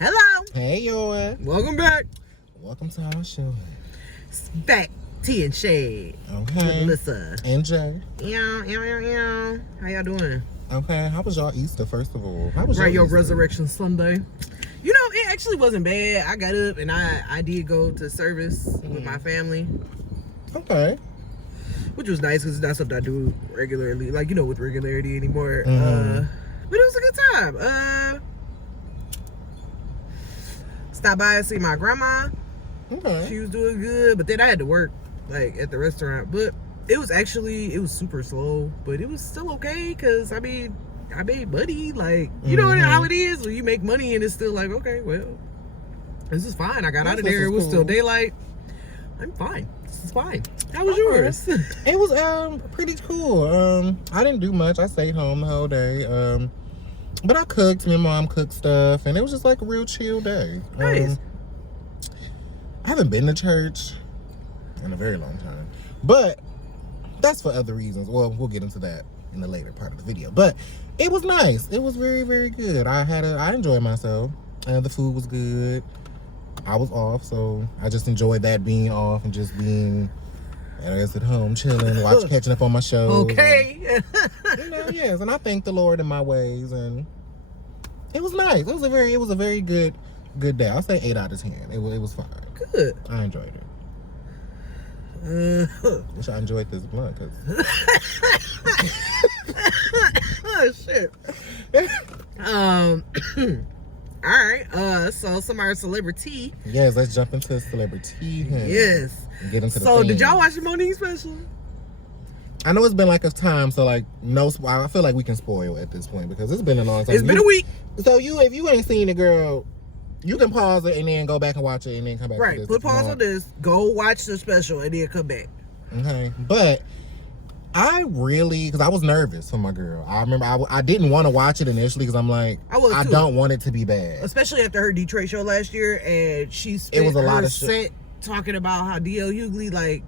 Hello. Hey, yo. Welcome back. Welcome to our show. Back Tea and Shade. Okay. With Alyssa. And Jay. Yeah. How y'all doing? Okay. How was y'all Easter, first of all? How was your Easter? Resurrection Sunday. You know, it actually wasn't bad. I got up and I did go to service with my family. Okay. Which was nice because it's not something I do regularly. Like, with regularity anymore. Mm-hmm. But it was a good time. Stopped by and see my grandma. Okay. She was doing good, but then I had to work at the restaurant. But it was super slow, but it was still okay because I made money. You know how it is when you make money and it's still like, okay, well, this is fine. I got out of there. It was still daylight. I'm fine. This is fine. How was yours? It was pretty cool. I didn't do much. I stayed home the whole day. But I cooked. My mom cooked stuff, and it was just like a real chill day. Nice. I haven't been to church in a very long time, but that's for other reasons. Well, we'll get into that in the later part of the video. But it was nice. It was very, very good. I enjoyed myself. The food was good. I was off, so I just enjoyed that being off and just being, I guess, at home chilling, catching up on my shows. Okay. And, yes, and I thank the Lord in my ways, and it was nice. It was a very good day. I'll say 8 out of 10. It was fine. Good. I enjoyed it. Wish I enjoyed this blunt. Oh shit. All right. So some of our celebrity. Yes, let's jump into celebrity. Yes. And get into the So thing. did y'all watch the Monique special? I know it's been like a time, so no. I feel like we can spoil at this point because it's been a long time. It's been a week. So if you ain't seen it, girl, you can pause it and then go back and watch it and then come back. Right. To this Put pause on this. Go watch the special and then come back. Okay. But I really, because I was nervous for my girl. I remember I didn't want to watch it initially because I'm like, I don't want it to be bad. Especially after her Detroit show last year, and she spent a lot her of set talking about how D.L. Hughley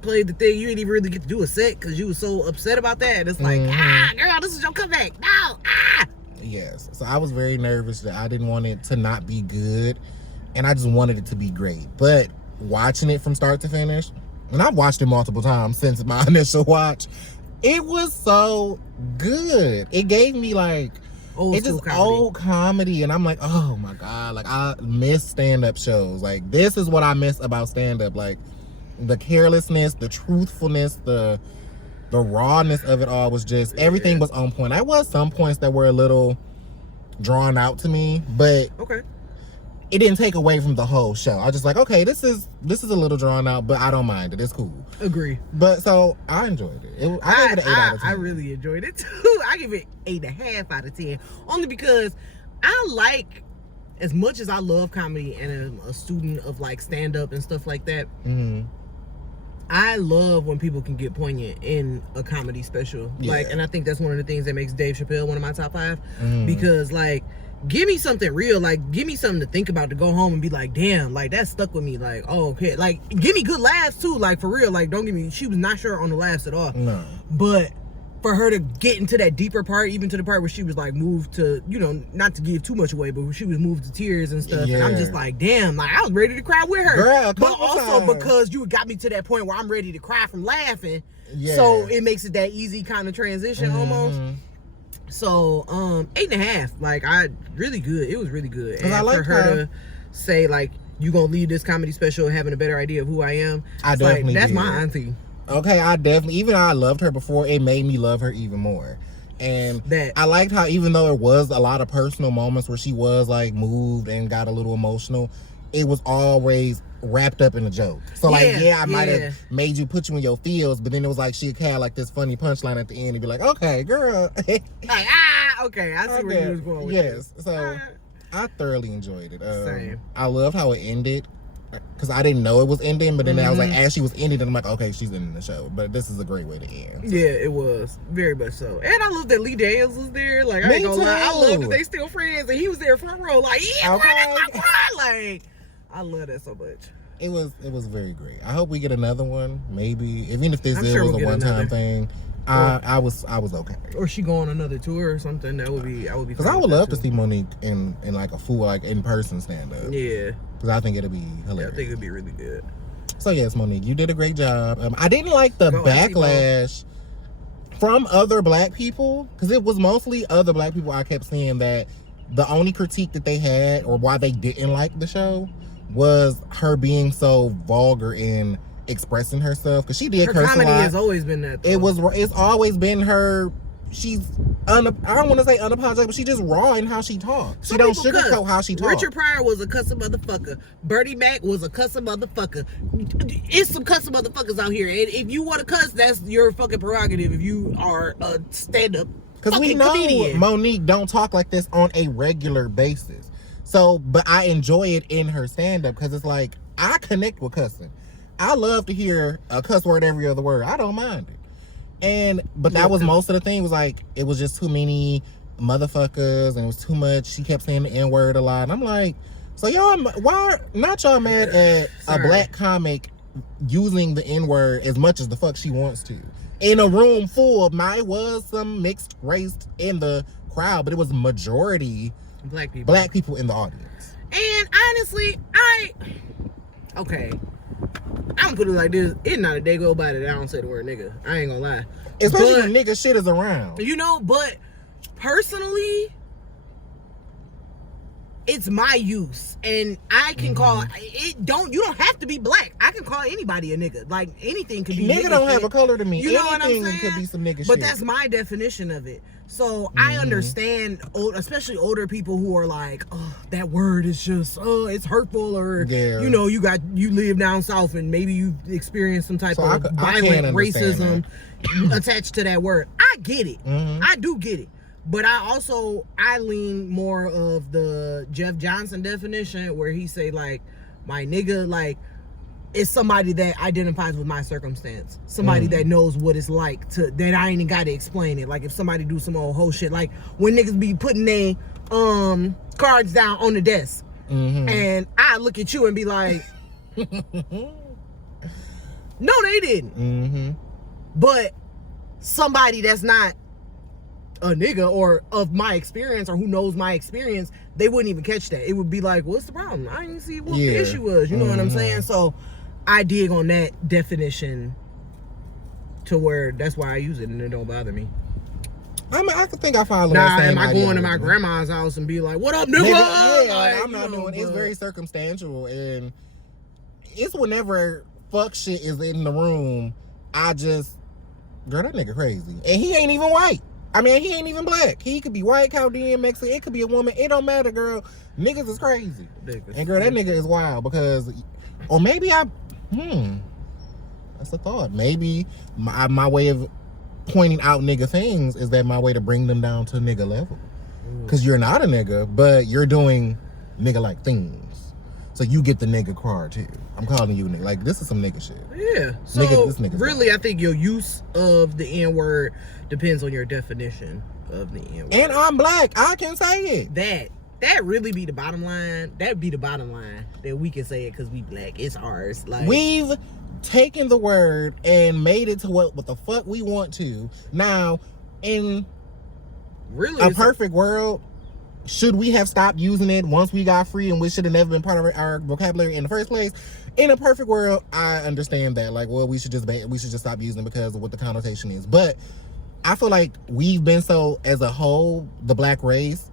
played the thing. You didn't even really get to do a set because you was so upset about that. And it's like, girl, this is your comeback. No, Yes. So I was very nervous that I didn't want it to not be good, and I just wanted it to be great. But watching it from start to finish, and I've watched it multiple times since my initial watch, it was so good. It gave me old comedy, and I'm like, oh my God, I miss stand-up shows. This is what I miss about stand-up, the carelessness, the truthfulness, the rawness of it all was just, everything was on point. There was some points that were a little drawn out to me, but okay, it didn't take away from the whole show. I was just like, okay, this is a little drawn out, but I don't mind it. It's cool. Agree. But so I enjoyed it. I gave it an 8 out of 10. I really enjoyed it too. I give it 8.5 out of 10, only because as much as I love comedy and am a student of stand-up and stuff like that. Mm-hmm. I love when people can get poignant in a comedy special. And I think that's one of the things that makes Dave Chappelle one of my top 5. Because give me something real. Give me something to think about, to go home and be like, damn, that stuck with me. Oh, okay. Give me good laughs too. For real. Don't give me, she was not sure on the laughs at all. No. But for her to get into that deeper part, even to the part where she was moved to, not to give too much away, but where she was moved to tears and stuff. Yeah. And I'm just damn, I was ready to cry with her. Girl, but also because you got me to that point where I'm ready to cry from laughing. Yeah. So it makes it that easy kind of transition almost. So 8.5. Really good. It was really good. And for her to say you gonna leave this comedy special having a better idea of who I am, I definitely that's did. my auntie. Okay, even though I loved her before, it made me love her even more. And I liked how, even though there was a lot of personal moments where she was moved and got a little emotional, it was always wrapped up in a joke. So I might have made you put you in your feels, but then it was she had this funny punchline at the end and be like, okay, girl. Okay, I see where you was going with this. So I thoroughly enjoyed it. Same. I loved how it ended, because I didn't know it was ending, but then I was as she was ending, I'm like, okay, she's ending the show. But this is a great way to end. Yeah, it was. Very much so. And I love that Lee Daniels was there. I ain't gonna lie. I love that they still friends, and he was there front row. I love that so much. It was very great. I hope we get another one. Maybe, even if this I'm was sure a one-time thing. I was okay. Or she go on another tour or something. That would be. I would be. Because I would love to see Monique in like a full like in person stand up. Yeah. Because I think it'll be hilarious. Yeah, I think it'd be really good. So yes, Monique, you did a great job. I didn't like the backlash from other black people, because it was mostly other black people. I kept seeing that the only critique that they had, or why they didn't like the show, was her being so vulgar in expressing herself. Because she did her curse comedy a lot. has always been that. Though. It's always been her. She's I don't want to say unapologetic, but she just raw in how she talks. She don't sugarcoat how she talks. Richard Pryor was a cussing motherfucker. Bernie Mac was a cussing motherfucker. It's some cussing motherfuckers out here, and if you want to cuss, that's your fucking prerogative. If you are a stand-up, because we know comedian. Monique don't talk like this on a regular basis. So, but I enjoy it in her stand-up because it's like I connect with cussing. I love to hear a cuss word every other word. I don't mind it. But that was most of the thing, was like it was just too many motherfuckers and it was too much. She kept saying the N-word a lot, and I'm like, so y'all, why not y'all mad at a black comic using the N-word as much as the fuck she wants to in a room full of was some mixed race in the crowd, but it was majority black people in the audience. And honestly, I'm gonna put it like this: it's not a day go by that I don't say the word nigga. I ain't gonna lie. Especially when nigga shit is around. You know, but personally, it's my use, and I can call it. You don't have to be black. I can call anybody a nigga. Like anything could be. Nigga don't have a color to me. You know what I'm saying? Could be some nigga but shit. That's my definition of it. So I understand, especially older people who are like, oh, that word is just, it's hurtful, or you know, you live down south and maybe you experienced some type of violent racism attached to that word. I get it. I do get it. But I lean more of the Jeff Johnson definition, where he say like, my nigga, like, is somebody that identifies with my circumstance. Somebody that knows what it's like that I ain't got to explain it. Like if somebody do some old hoe shit, like when niggas be putting their cards down on the desk, and I look at you and be like, no, they didn't. But somebody that's not a nigga or of my experience, or who knows my experience, they wouldn't even catch that. It would be like, what's the problem? I didn't see what the issue was. You know what I'm saying? So I dig on that definition to where that's why I use it and it don't bother me. I mean, I think I follow that same am I idea going to my grandma's house and be like, what up, nigga? Yeah, I'm not doing it. It's very circumstantial, and it's whenever fuck shit is in the room, girl, that nigga crazy. And he ain't even white. I mean, he ain't even black. He could be white, Chaldean, Mexican. It could be a woman. It don't matter, girl. Niggas is crazy. And girl, that nigga is wild because, or maybe that's a thought. Maybe my way of pointing out nigga things is that my way to bring them down to nigga level. Because you're not a nigga, but you're doing nigga like things. So you get the nigga card too. I'm calling you nigga. Like, this is some nigga shit. Yeah. So really, I think your use of the N-word depends on your definition of the N-word. And I'm black. I can say it. That really be the bottom line. That'd be the bottom line, that we can say it because we black. It's ours. Like, we've taken the word and made it to what the fuck we want to. Now, in really a perfect world, should we have stopped using it once we got free, and we should have never been part of our vocabulary in the first place? In a perfect world, I understand that. Like, well, we should just stop using it because of what the connotation is. But I feel like we've been so, as a whole, the black race,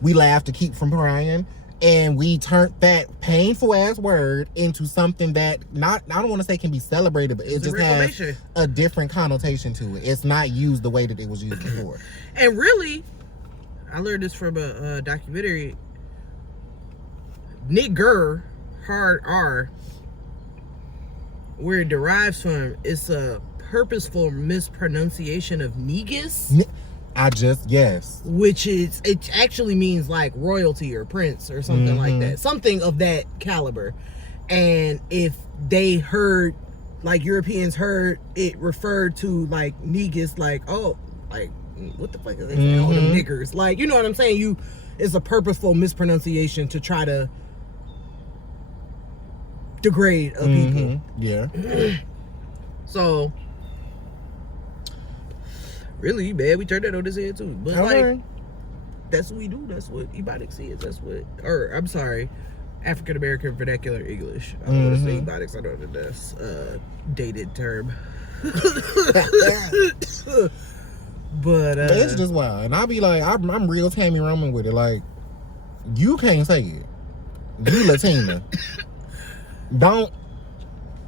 we laugh to keep from crying, and we turned that painful ass word into something that I don't want to say can be celebrated, but it just has a different connotation to it. It's not used the way that it was used before. And really, I learned this from a documentary. Nigger, hard R, where it derives from, it's a purposeful mispronunciation of negus. Yes. Which it actually means like royalty or prince or something like that. Something of that caliber. And if they heard, like Europeans heard it referred to like negus, like, oh, like, what the fuck is they saying? Oh, them niggers. Like, you know what I'm saying? It's a purposeful mispronunciation to try to degrade a people. Yeah. So Really bad. We turned that on his head too. But Okay. like, that's what we do. That's what Ebonics is. That's what, or I'm sorry, African American vernacular English. I don't want to say Ebonics. I know that that's a dated term. But it's just wild. And I'll be like, I'm real Tammy Roman with it. Like, you can't say it. You Latina. Don't.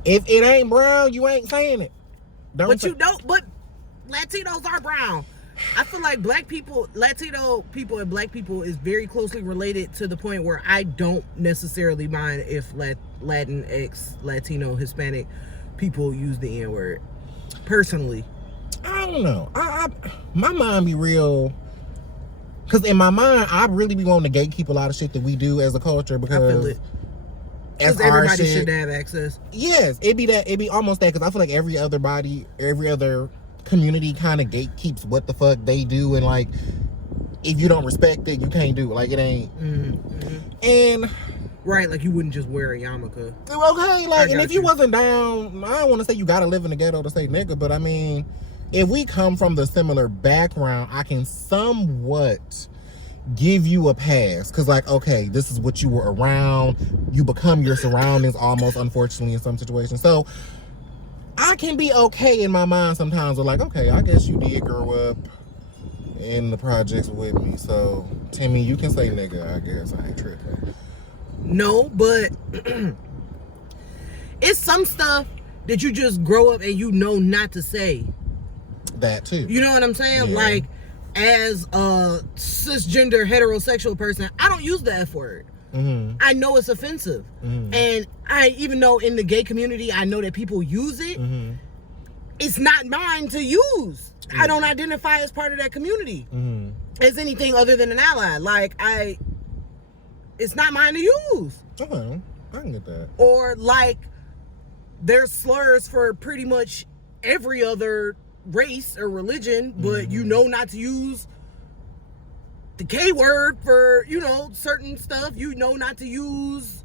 If it ain't brown, you ain't saying it. But you don't. But Latinos are brown. I feel like Latino people and black people is very closely related to the point where I don't necessarily mind if Latinx, Latino, Hispanic people use the N-word. Personally. I don't know. My mind be real. Because in my mind, I really be wanting to gatekeep a lot of shit that we do as a culture because I feel it. Because everybody should have access. Yes, it'd be almost that because I feel like every other community kind of gatekeeps what the fuck they do, and like if you don't respect it, you can't do it. Like it ain't. And right, like you wouldn't just wear a yarmulke. Okay, like, and if you wasn't down, I don't want to say you gotta live in the ghetto to say nigga, but I mean, if we come from the similar background, I can somewhat give you a pass because like, okay, this is what you were around, you become your surroundings almost, unfortunately, in some situations. So I can be okay in my mind sometimes with like, okay, I guess you did grow up in the projects with me, so Timmy, you can say nigga, I guess. I ain't tripping. No, but it's some stuff that you just grow up and you know not to say. That too. You know what I'm saying? Yeah. Like, as a cisgender heterosexual person, I don't use the F word. I know it's offensive. And I, even though in the gay community, I know that people use it, it's not mine to use. I don't identify as part of that community as anything other than an ally. Like, it's not mine to use. Okay, I can get that. Or like, there's slurs for pretty much every other race or religion, but you know not to use the K word for, you know, certain stuff. You know not to use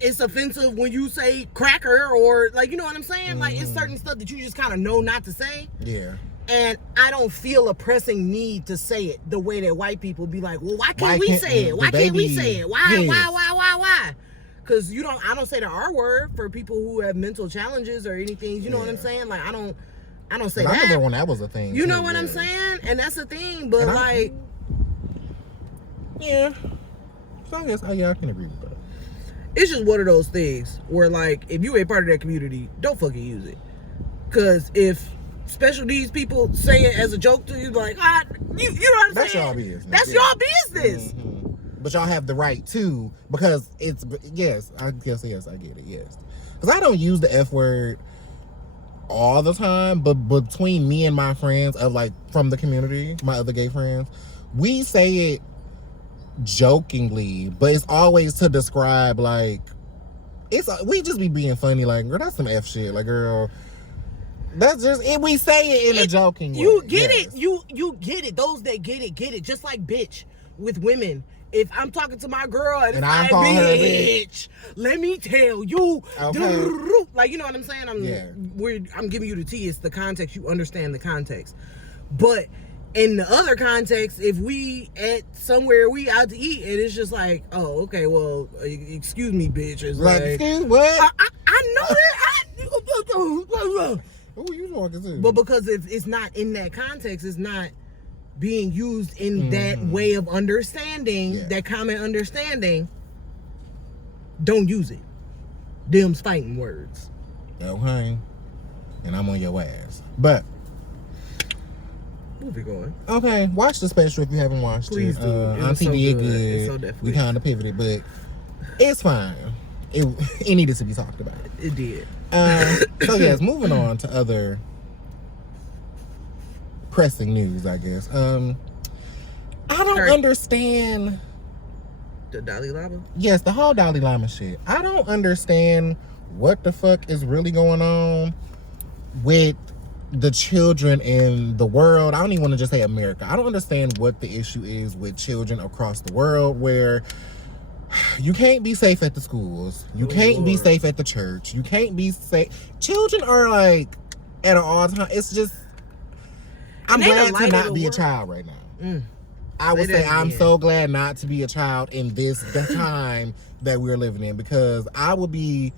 it's offensive when you say cracker, or like, you know what I'm saying? Like, it's certain stuff that you just kind of know not to say. Yeah. And I don't feel a pressing need to say it the way that white people be like, well, why can't we say it? Why can't we say it? Why? Because I don't say the R word for people who have mental challenges or anything. You know what I'm saying? Like, I don't say that. I remember when that was a thing. You know what I'm saying? And that's the thing. But yeah. So I guess I can agree with that. It's just one of those things where, like, if you ain't part of that community, don't fucking use it. Because if special needs people say it as a joke to you, like, you know what I'm That's saying? y'all business. That's y'all business. But y'all have the right to, because it's, yes, I get it, yes. Because I don't use the F word all the time, but between me and my friends of, like, from the community, my other gay friends, we say it jokingly, but it's always to describe, like, we just be being funny, like, girl, that's some F shit, like, girl, that's just it. We say it in a joking way. You get it. You get it. Those that get it. Just like bitch with women. If I'm talking to my girl and I calling her bitch, let me tell you, okay. Like, you know what I'm saying? I'm giving you the tea. It's the context. You understand the context. But in the other context, if we at somewhere we out to eat and it's just like, oh, okay, well, excuse me, bitch. It's like, excuse what? I know that. Who are you talking to? But because it's not in that context, it's not being used in that way of understanding, that common understanding, don't use it. Them's fighting words. Okay. And I'm on your ass. But movie going. Okay, watch the special if you haven't watched it. Please do. Auntie did good. It's so definitely. We kind of pivoted, but it's fine. It needed to be talked about. It did. So yes, moving on to other pressing news, I guess. I don't understand the Dalai Lama. Yes, the whole Dalai Lama shit. I don't understand what the fuck is really going on with the children in the world. I don't even want to just say America. I don't understand what the issue is with children across the world, where you can't be safe at the schools. You can't be safe at the church. You can't be safe. Children are like at all times. It's just, I'm glad to not be a child right now. I would say I'm so glad not to be a child in the time that we're living in, because I would be,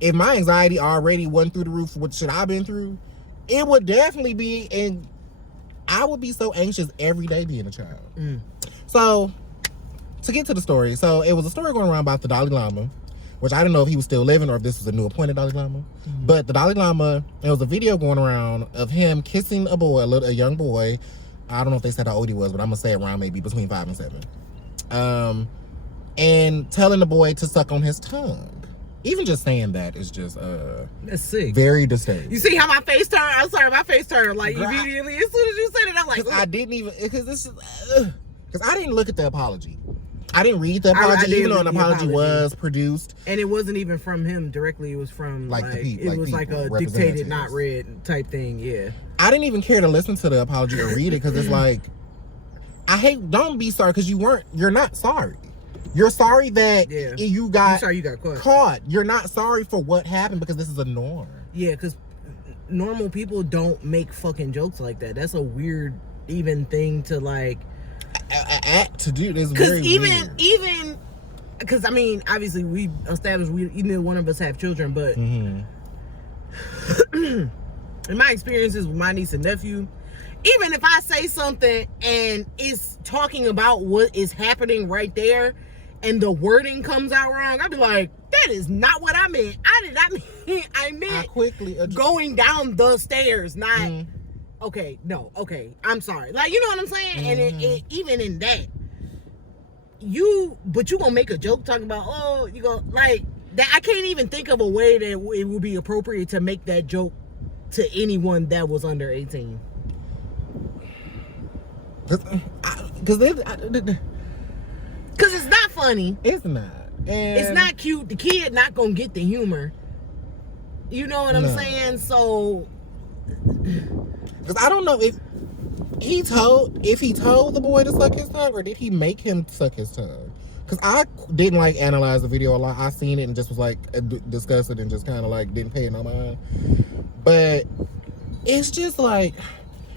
if my anxiety already went through the roof with shit I've been through, it would definitely be, and I would be so anxious every day being a child. So, to get to the story, so it was a story going around about the Dalai Lama, which I didn't know if he was still living or if this was a new appointed Dalai Lama. But the Dalai Lama, there was a video going around of him kissing a boy, a young boy. I don't know if they said how old he was, but I'm going to say around maybe between 5 and 7. And telling the boy to suck on his tongue. Even just saying that is just that's sick. Very disturbing. You see how my face turned? I'm sorry, my face turned like immediately as soon as you said it. I'm like, I didn't even, because I didn't look at the apology. I didn't read the apology, even though an apology was produced. And it wasn't even from him directly. It was from like the people. It was like a dictated, not read type thing. Yeah. I didn't even care to listen to the apology or read it, because it's like, don't be sorry because you're not sorry. You're sorry that you got caught. You're not sorry for what happened, because this is a norm. Yeah, because normal people don't make fucking jokes like that. That's a weird even thing to like act to do. This because even because I mean, obviously we established neither one of us have children, but in my experiences with my niece and nephew, even if I say something and it's talking about what is happening right there, and the wording comes out wrong, I'd be like, that is not what I meant. I did not mean, I meant going down the stairs, not, okay, I'm sorry. Like, you know what I'm saying? And it, even in that, but you gonna make a joke talking about, oh, you go, like, that. I can't even think of a way that it would be appropriate to make that joke to anyone that was under 18. Because it's not funny. It's not. And it's not cute. The kid not gonna get the humor. You know what I'm saying? So, because I don't know if he told the boy to suck his tongue, or did he make him suck his tongue? Because I didn't like analyze the video a lot. I seen it and just was like discussed it and just kind of like didn't pay it no mind. But it's just like,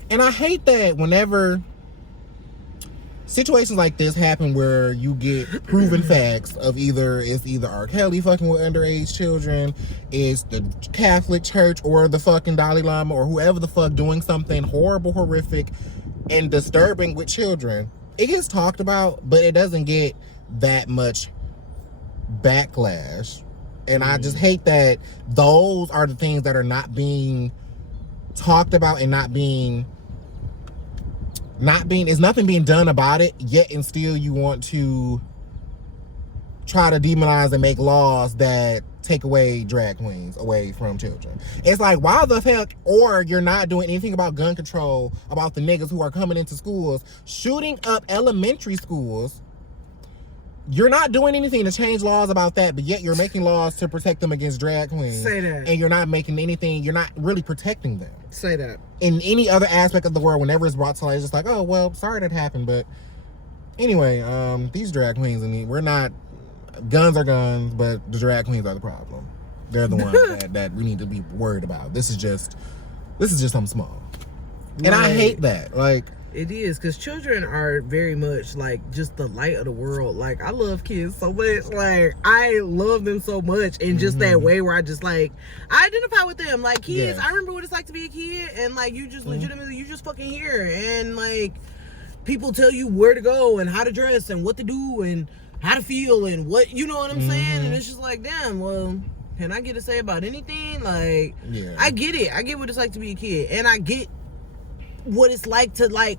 and I hate that whenever situations like this happen where you get proven facts of either R. Kelly fucking with underage children, it's the Catholic Church or the fucking Dalai Lama or whoever the fuck doing something horrible, horrific, and disturbing with children. It gets talked about, but it doesn't get that much backlash. And I just hate that those are the things that are not being talked about and not being, is nothing being done about it yet, and still you want to try to demonize and make laws that take away drag queens away from children. It's like, why the heck? Or you're not doing anything about gun control, about the niggas who are coming into schools, shooting up elementary schools. You're not doing anything to change laws about that, but yet you're making laws to protect them against drag queens. Say that. And you're not making anything, you're not really protecting them. Say that. In any other aspect of the world, whenever it's brought to light, it's just like, oh, well, sorry that happened, but anyway, these drag queens, we're not, guns are guns, but the drag queens are the problem. They're the ones that we need to be worried about. This is just something small. Right. And I hate that. Like, it is, because children are very much like just the light of the world. Like, I love kids so much. Like, I love them so much in just that way where I just like, I identify with them. Like, kids, I remember what it's like to be a kid, and like, you just legitimately, you just fucking here, and like, people tell you where to go and how to dress and what to do and how to feel and what, you know what I'm saying? And it's just like, damn, well, can I get to say about anything? Like, I get it. I get what it's like to be a kid, and I get what it's like to like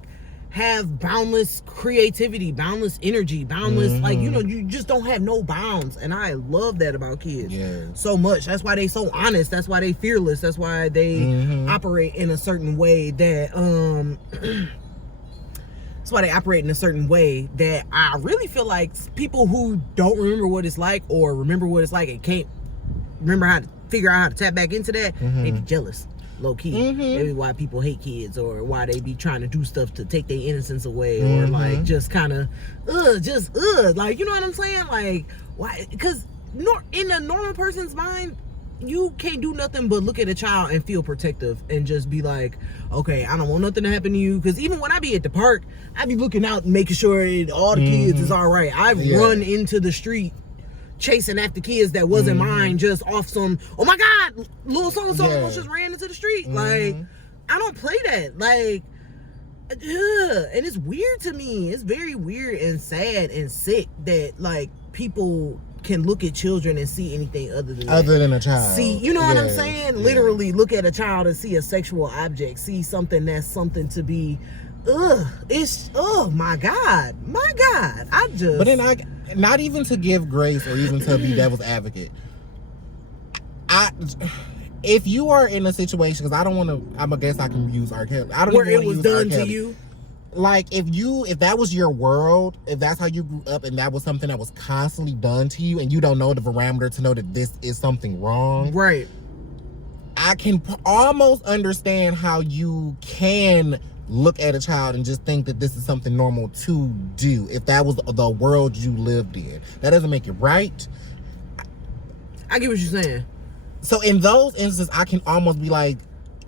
have boundless creativity, boundless energy, boundless like, you know, you just don't have no bounds, and I love that about kids so much. That's why they so honest, that's why they fearless, that's why they operate in a certain way that that's why they operate in a certain way that I really feel like people who don't remember what it's like or remember what it's like and can't remember how to figure out how to tap back into that, they be jealous. Low key. Maybe why people hate kids, or why they be trying to do stuff to take their innocence away, or like just kind of like, you know what I'm saying? Like, why? Because in a normal person's mind, you can't do nothing but look at a child and feel protective and just be like, okay, I don't want nothing to happen to you. Because even when I be at the park, I be looking out and making sure all the kids is all right. I run into the street chasing after kids that wasn't mine, just off some, oh my God, little so-and-so almost just ran into the street. Like, I don't play that. Like, and it's weird to me. It's very weird and sad and sick that, like, people can look at children and see anything other than a child. See, you know what I'm saying? Literally look at a child and see a sexual object, see something that's something to be, it's, oh my God, I just. But then not even to give grace or even to be devil's advocate, if you are in a situation, because I don't want to, I guess I can use R. Kelly. I don't where even it was done to you. Like, if that was your world, if that's how you grew up and that was something that was constantly done to you and you don't know the parameter to know that this is something wrong. Right. I can almost understand how you can look at a child and just think that this is something normal to do if that was the world you lived in. That doesn't make it right. I get what you're saying. So in those instances, I can almost be like,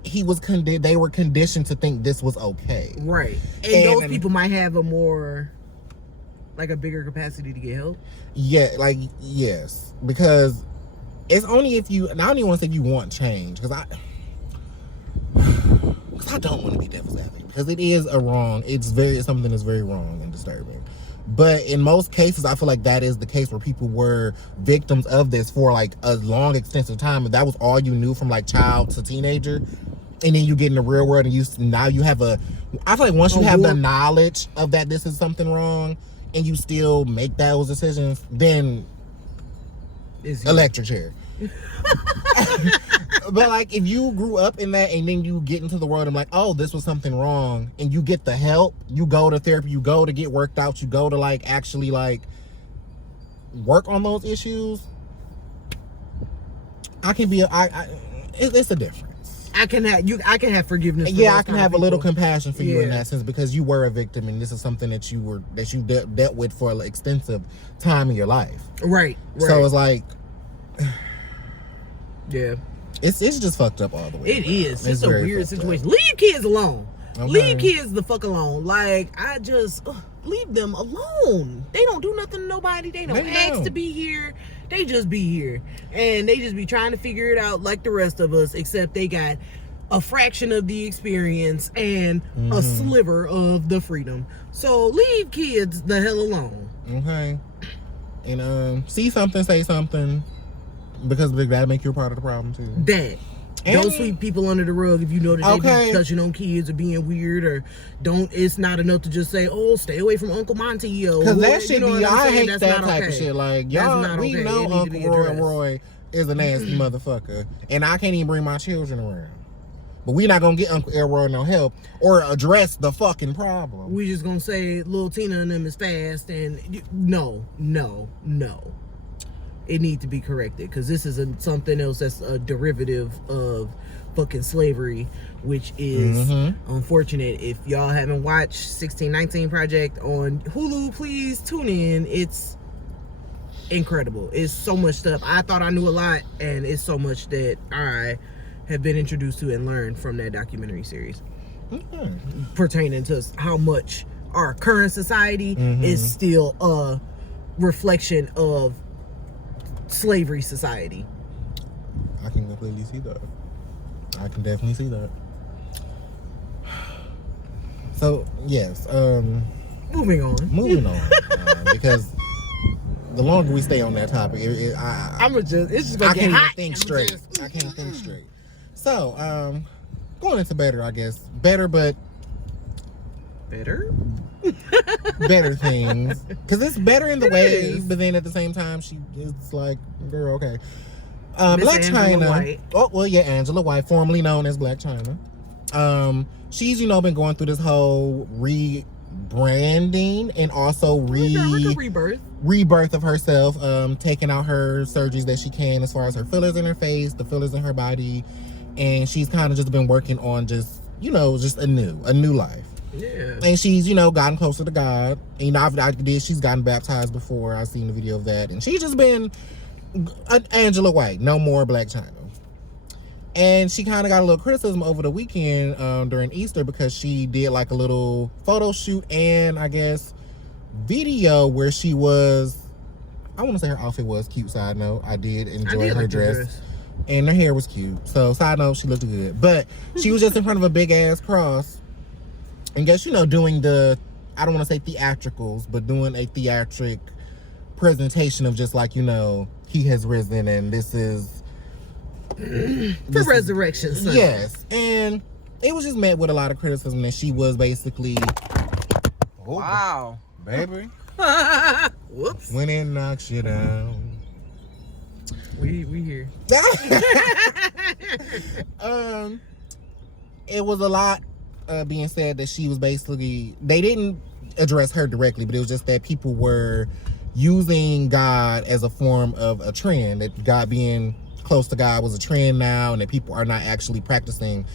they were conditioned to think this was okay. Right. And those people might have a more, like, a bigger capacity to get help. Yeah, like, yes. Because it's only if you, and I don't even want to say you want change, because I don't want to be devil's advocate, because it is it's something that's very wrong and disturbing. But in most cases, I feel like that is the case where people were victims of this for, like, a long, extensive time. And that was all you knew from, like, child to teenager. And then you get in the real world and you have I feel like once you have the knowledge of that this is something wrong and you still make those decisions, then electric chair. But, like, if you grew up in that and then you get into the world and like, oh, this was something wrong, and you get the help, you go to therapy, you go to get worked out, you go to, like, actually, like, work on those issues, it's a difference. I can have forgiveness. Yeah, I can have a little compassion for you in that sense, because you were a victim and this is something that you dealt with for an extensive time in your life. Right. So it's like, yeah, it's just fucked up all the way. It is. It's a weird situation. Leave kids alone. Okay. Leave kids the fuck alone. Like, I just leave them alone. They don't do nothing to nobody. They don't ask to be here. They just be here. And they just be trying to figure it out like the rest of us, except they got a fraction of the experience and a sliver of the freedom. So leave kids the hell alone. Okay. And see something, say something, because that'll make you a part of the problem too. Don't sweep people under the rug if you know that they be touching on kids or being weird, or it's not enough to just say, oh, stay away from Uncle Monty. Because that shit I hate that type of shit. Like, y'all, we know Uncle Roy is a nasty motherfucker, and I can't even bring my children around. But we not gonna get Uncle Elroy no help or address the fucking problem. We just gonna say little Tina and them is fast, and no. It needs to be corrected, because this is something else that's a derivative of fucking slavery, which is unfortunate. If y'all haven't watched 1619 Project on Hulu, please tune in. It's incredible. It's so much stuff. I thought I knew a lot, and it's so much that I have been introduced to and learned from that documentary series pertaining to how much our current society is still a reflection of slavery society. I can completely see that. I can definitely see that. So yes, moving on because the longer we stay on that topic, it's just gonna get hot. I can't think straight. So going into better, I guess better things, because it's better in the ways, but then at the same time it's like, girl, okay. Blac Chyna. Oh well, yeah, Angela White, formerly known as Blac Chyna. She's been going through this whole rebranding and also rebirth of herself, taking out her surgeries that she can, as far as her fillers in her face, the fillers in her body, and she's kind of just been working on just a new life. Yeah. And she's, gotten closer to God. And she's gotten baptized before. I've seen the video of that. And she's just been Angela White. No more Blac Chyna. And she kind of got a little criticism over the weekend during Easter because she did like a little photo shoot and I guess video where she was, I want to say her outfit was cute, side note. I did enjoy her like dress. And her hair was cute. So side note, she looked good. But she was just in front of a big ass cross. And guess, doing the, I don't want to say theatricals, but doing a theatric presentation of just like, he has risen and this is for resurrection Sunday. Yes. And it was just met with a lot of criticism that she was basically, wow, baby. Whoops. When it knocks you down. We here. It was a lot being said that she was basically, they didn't address her directly, but it was just that people were using God as a form of a trend, that God being close to God was a trend now, and that people are not actually practicing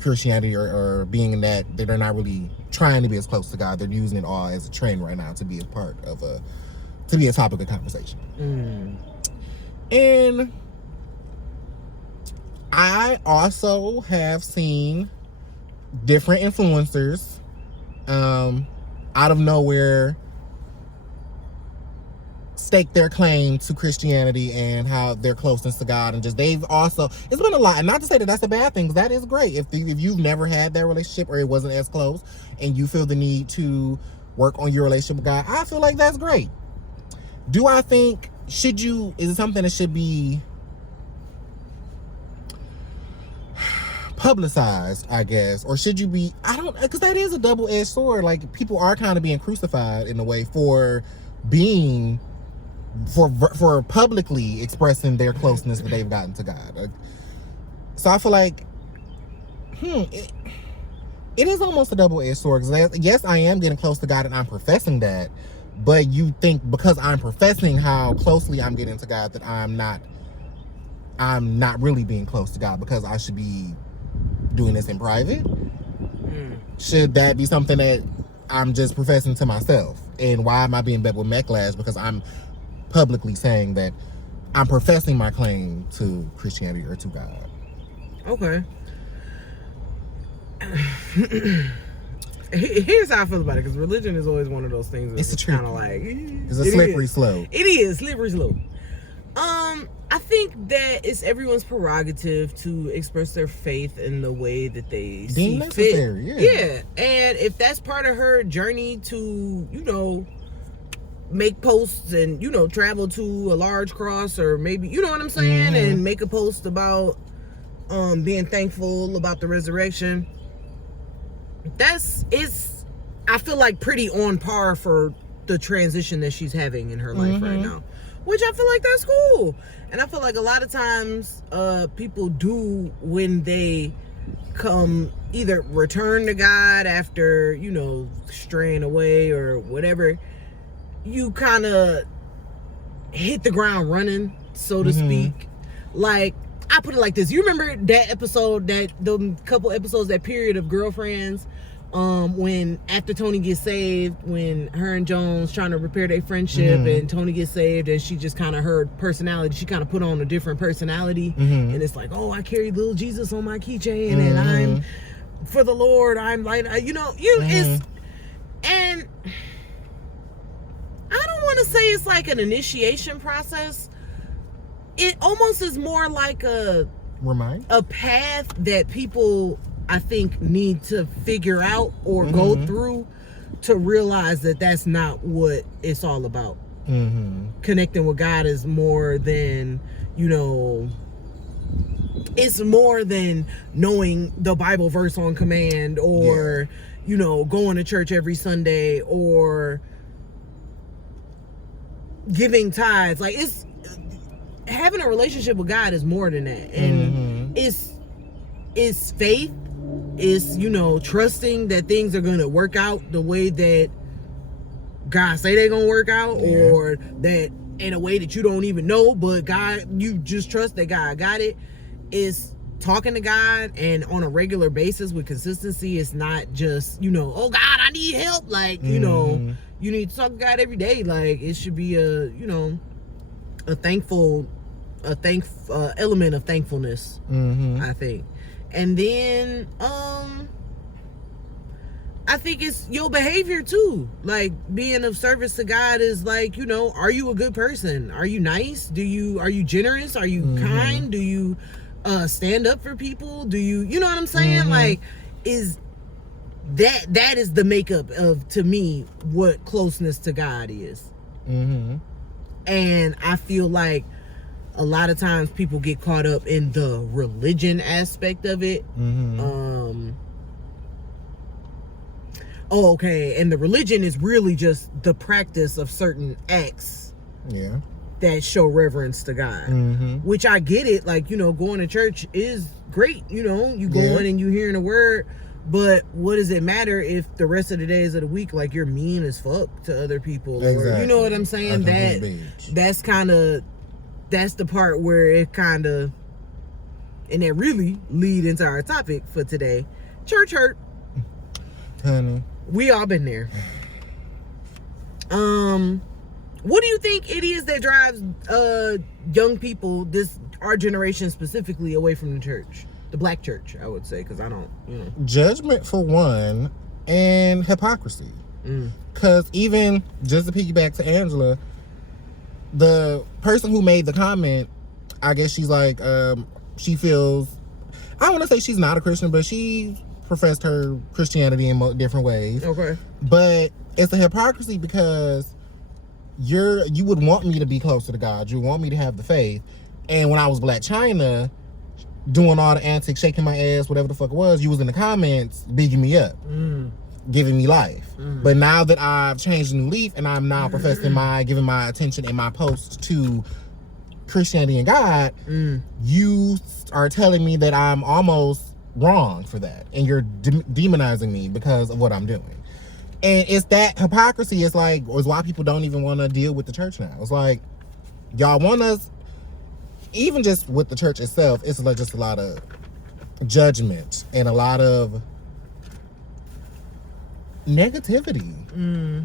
Christianity or being in that they're not really trying to be as close to God. They're using it all as a trend right now to be a part of to be a topic of conversation. And I also have seen different influencers out of nowhere stake their claim to Christianity and how their closeness to God, and just they've also, it's been a lot, and not to say that that's a bad thing, that is great. If you've never had that relationship or it wasn't as close and you feel the need to work on your relationship with God, I feel like that's great. Do I think, is it something that should be publicized, I guess, or should you be, because that is a double-edged sword. Like, people are kind of being crucified in a way for being, for publicly expressing their closeness that they've gotten to God. So I feel like, it is almost a double-edged sword, because yes, I am getting close to God and I'm professing that, but you think because I'm professing how closely I'm getting to God that I'm not really being close to God, because I should be doing this in private? Should that be something that I'm just professing to myself? And why am I being met with backlash because I'm publicly saying that I'm professing my claim to Christianity or to God? Okay. Here's how I feel about it, because religion is always one of those things that's kind of like, it's a slippery slope. It is slippery slope. I think that it's everyone's prerogative to express their faith in the way that they see fit. Yeah, and if that's part of her journey to, make posts and, travel to a large cross, or maybe, you know what I'm saying, and make a post about being thankful about the resurrection, I feel like pretty on par for the transition that she's having in her life right now. Which I feel like that's cool. And I feel like a lot of times people do, when they come either return to God after, straying away or whatever, you kind of hit the ground running, so to speak. Like, I put it like this. You remember that episode, the couple episodes, that period of Girlfriends, when after Tony gets saved, when her and Jones trying to repair their friendship, and Tony gets saved, and she just kind of, her personality, she kind of put on a different personality, and it's like, oh, I carry little Jesus on my keychain, and I'm for the Lord, I'm like, it's, and I don't want to say it's like an initiation process. It almost is more like a path that people, I think, need to figure out or go through to realize that that's not what it's all about. Connecting with God is more than, it's more than knowing the Bible verse on command, or, going to church every Sunday, or giving tithes. Like, it's, having a relationship with God is more than that. And it's faith. Is, trusting that things are going to work out the way that God say they're going to work out, or that in a way that you don't even know, but God, you just trust that God got it. Is talking to God, and on a regular basis with consistency. It's not just, oh God, I need help. Like, you need to talk to God every day. Like, it should be a thankful element of thankfulness. Mm-hmm. I think, and then I think it's your behavior too. Like, being of service to God is like, you know, are you a good person? Are you nice? Are you generous? Are you kind? Do you stand up for people? Do you know what I'm saying? Like, is that is the makeup of, to me, what closeness to God is. And I feel like a lot of times people get caught up in the religion aspect of it. And the religion is really just the practice of certain acts that show reverence to God. Which I get it. Like, you know, going to church is great. You know, you go in and you hearing the word. But what does it matter if the rest of the days of the week, like, you're mean as fuck to other people? Exactly. Or, you know what I'm saying? That's the part where it kind of, and that really lead into our topic for today. Church hurt. Honey. We all been there. What do you think it is that drives young people, our generation specifically, away from the church? The black church, I would say, because I don't, you know. Judgment for one, and hypocrisy. Because even, just to piggyback to Angela, the person who made the comment, I guess she's like, she feels, I don't want to say she's not a Christian, but she professed her Christianity in different ways. Okay. But it's a hypocrisy because you would want me to be closer to God. You want me to have the faith. And when I was Blac Chyna, doing all the antics, shaking my ass, whatever the fuck it was, you was in the comments bigging me up, giving me life. But now that I've changed a new leaf and I'm now professing giving my attention and my posts to Christianity and God, you are telling me that I'm almost wrong for that, and you're demonizing me because of what I'm doing. And it's that hypocrisy. It's like, is why people don't even want to deal with the church now. It's like, y'all want us, even just with the church itself, it's like just a lot of judgment and a lot of negativity.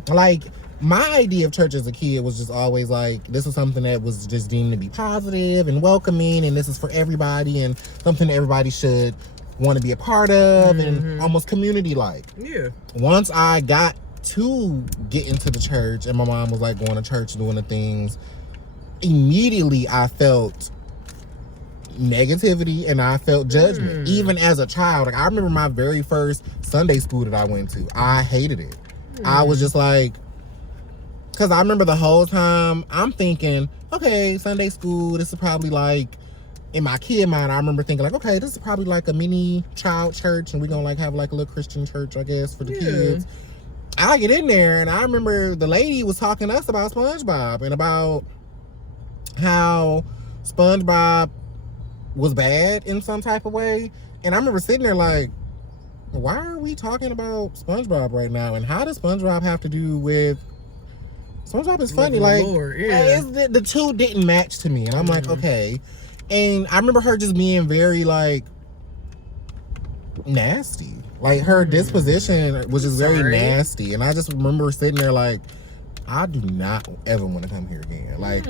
Like, my idea of church as a kid was just always like, this was something that was just deemed to be positive and welcoming, and this is for everybody, and something that everybody should want to be a part of, and almost community-like. Yeah. Once I got to get into the church, and my mom was like going to church, doing the things, immediately I felt negativity and I felt judgment. Even as a child, like, I remember my very first Sunday school that I went to. I hated it. I was just like, because I remember the whole time I'm thinking, okay, Sunday school, this is probably like, in my kid mind, I remember thinking like, okay, this is probably like a mini child church, and we're gonna like have like a little Christian church, I guess, for the kids. I get in there, and I remember the lady was talking to us about SpongeBob and about how SpongeBob was bad in some type of way. And I remember sitting there like, why are we talking about SpongeBob right now? And how does SpongeBob have to do with... SpongeBob is funny. Like, the two didn't match to me. And I'm like, okay. And I remember her just being very, like, nasty. Like, her disposition was just very nasty. And I just remember sitting there like, I do not ever want to come here again. Like,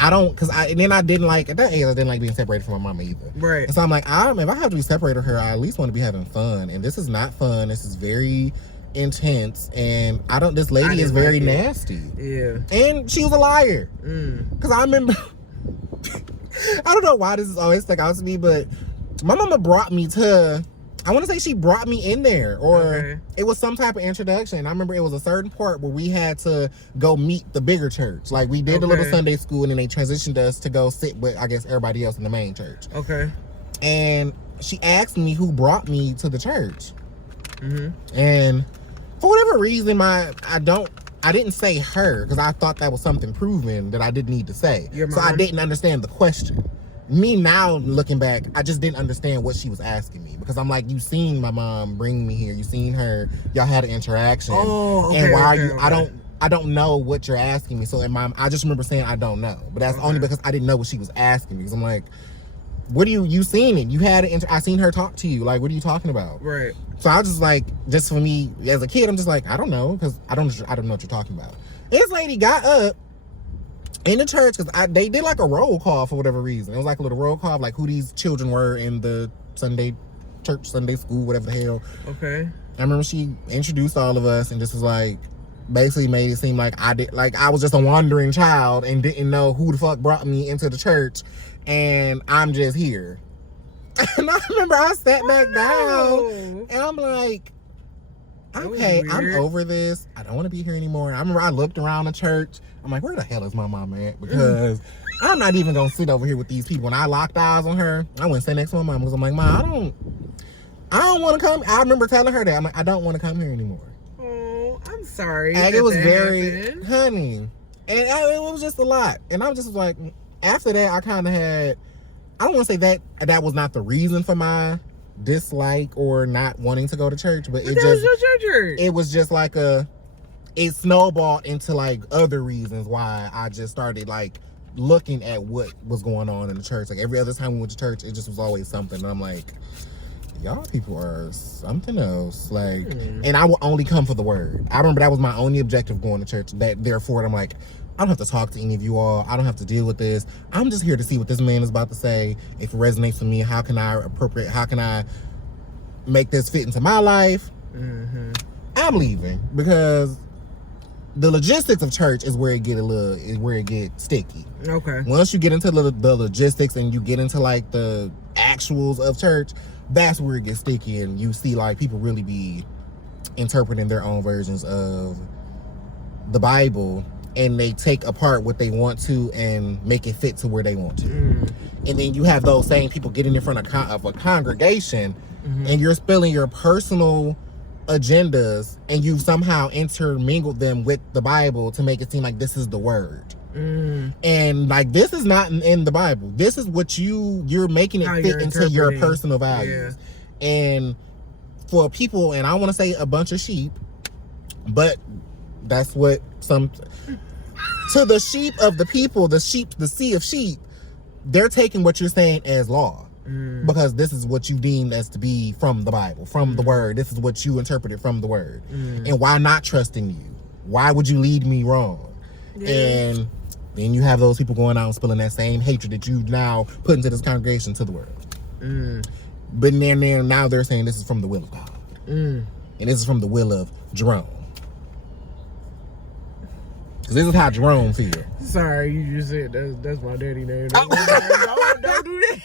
I don't, because then I didn't like, at that age, I didn't like being separated from my mama either. Right. And so I'm like, if I have to be separated from her, I at least want to be having fun. And this is not fun. This is very intense. And this lady is very nasty. Yeah. And she was a liar. Because I remember, I don't know why this is always stuck out to me, but my mama brought me to, I want to say she brought me in there, or it was some type of introduction. I remember it was a certain part where we had to go meet the bigger church. Like, we did a little Sunday school, and then they transitioned us to go sit with, I guess, everybody else in the main church. Okay. And she asked me who brought me to the church. And for whatever reason, I didn't say her, because I thought that was something proven that I didn't need to say. So I didn't understand the question. Me now looking back, I just didn't understand what she was asking me, because I'm like, you seen my mom bring me here, you seen her, y'all had an interaction. And why are you? I don't know what you're asking me. So I just remember saying I don't know, but that's only because I didn't know what she was asking me. Because I'm like, what you seen it? You had it. I seen her talk to you. Like, what are you talking about? Right. So I was just like, just for me as a kid, I'm just like, I don't know, because I don't know what you're talking about. This lady got up in the church, because they did like a roll call for whatever reason. It was like a little roll call of like who these children were in the Sunday school, whatever the hell. Okay. I remember she introduced all of us and just was like, basically made it seem like I was just a wandering child and didn't know who the fuck brought me into the church, and I'm just here. And I remember I sat back down and I'm like, okay, I'm over this. I don't want to be here anymore. I remember I looked around the church. I'm like, where the hell is my mama at? Because I'm not even gonna sit over here with these people. When I locked eyes on her, I went to sit next to my mom because I'm like, Ma, I don't want to come. I remember telling her that. I'm like, I don't want to come here anymore. Oh, I'm sorry. And it was very, honey. And it was just a lot. And I was just like, after that, I kind of had, I don't want to say that was not the reason for my dislike or not wanting to go to church, but it just, it was just like it snowballed into like other reasons why I just started like looking at what was going on in the church. Like every other time we went to church, it just was always something. And I'm like, y'all people are something else. Like, and I will only come for the word. I remember that was my only objective going to church. That therefore, I'm like, I don't have to talk to any of you all. I don't have to deal with this. I'm just here to see what this man is about to say. If it resonates with me, how can I make this fit into my life? I'm leaving because the logistics of church is where it get sticky. Okay. Once you get into the logistics and you get into like the actuals of church, that's where it gets sticky, and you see like people really be interpreting their own versions of the Bible, and they take apart what they want to and make it fit to where they want to. And then you have those same people getting in front of a congregation, and you're spilling your personal agendas, and you've somehow intermingled them with the Bible to make it seem like this is the word. And like, this is not in the Bible. This is what you're making it fit into your personal values. And for people, and I want to say a bunch of sheep, but that's what to the sheep of the people, the sea of sheep, they're taking what you're saying as law. Because this is what you deemed as to be from the Bible, from the word. This is what you interpreted from the word. And why not trust in you? Why would you lead me wrong? And then you have those people going out and spilling that same hatred that you now put into this congregation to the world. But then now they're saying this is from the will of God. And this is from the will of Jerome. Because this is how Jerome feels. Sorry, you just said that's my daddy name. Don't do that.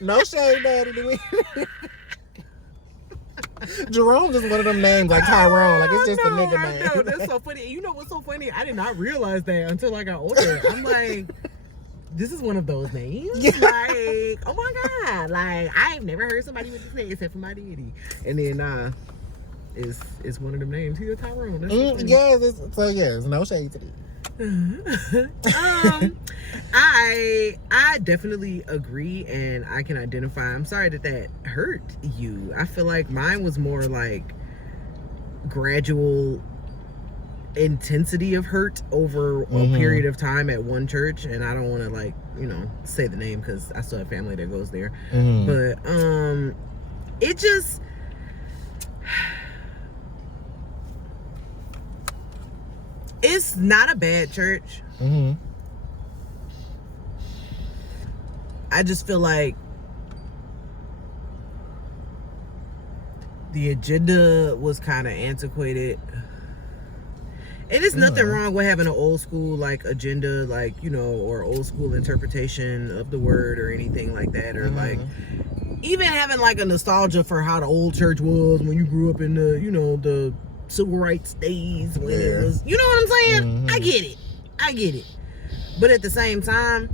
No shade, daddy. Jerome just one of them names like Tyrone. Like, it's just a nigga name. No, that's so funny. You know what's so funny? I did not realize that until I got older. I'm like, this is one of those names? Yeah. Like, oh my God. Like, I've never heard somebody with this name except for my daddy. And then, it's one of them names. He's a Tyrone. That's so yes, no shade to this. I definitely agree, and I can identify. I'm sorry that hurt you. I feel like mine was more like gradual intensity of hurt over a period of time at one church, and I don't want to like, say the name because I still have family that goes there. But it just, it's not a bad church. I just feel like the agenda was kind of antiquated. And there's nothing wrong with having an old school like agenda, like, or old school interpretation of the word or anything like that, or like even having like a nostalgia for how the old church was when you grew up in the, the civil rights days when it was, you know what I'm saying? I get it. But at the same time,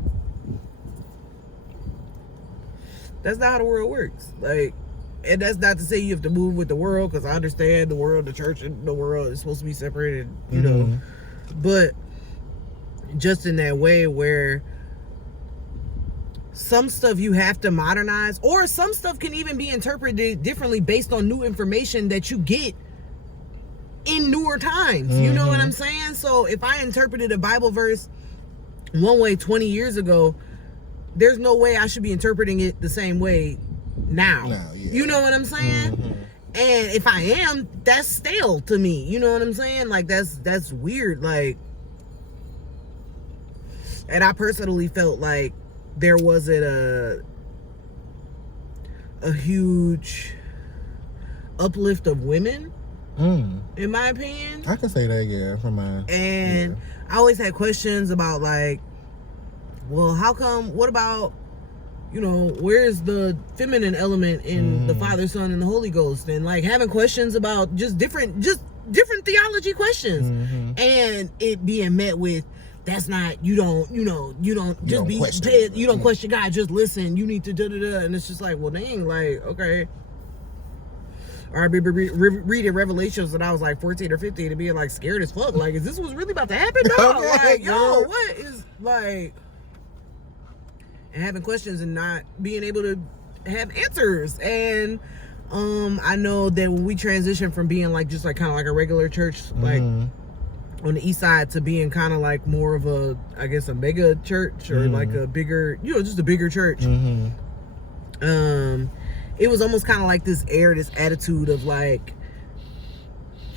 that's not how the world works. Like, and that's not to say you have to move with the world, because I understand the world, the church, and the world is supposed to be separated, you know. But just in that way where some stuff you have to modernize, or some stuff can even be interpreted differently based on new information that you get in newer times. You know what I'm saying? So if I interpreted a Bible verse one way 20 years ago, there's no way I should be interpreting it the same way now. You know what I'm saying? And if I am, that's stale to me. You know what I'm saying? Like, that's weird. Like, And I personally felt like there wasn't a huge uplift of women, in my opinion. I can say that, yeah, from my... And I always had questions about, like, well, how come, what about, you know, where's the feminine element in the Father, Son, and the Holy Ghost? And, like, having questions about just different theology questions. And it being met with, that's not, you don't question God, just listen, you need to da-da-da. And it's just like, well, dang, like, okay. Or I remember reading Revelations when I was like 14 or 15 and being like scared as fuck. Like, is this what's really about to happen? No, like, yo, what is, like, and having questions and not being able to have answers. And I know that when we transitioned from being like just like kind of like a regular church, like on the east side, to being kind of like more of a, I guess, a mega church or like a bigger, you know, just a bigger church. It was almost kind of like this attitude of like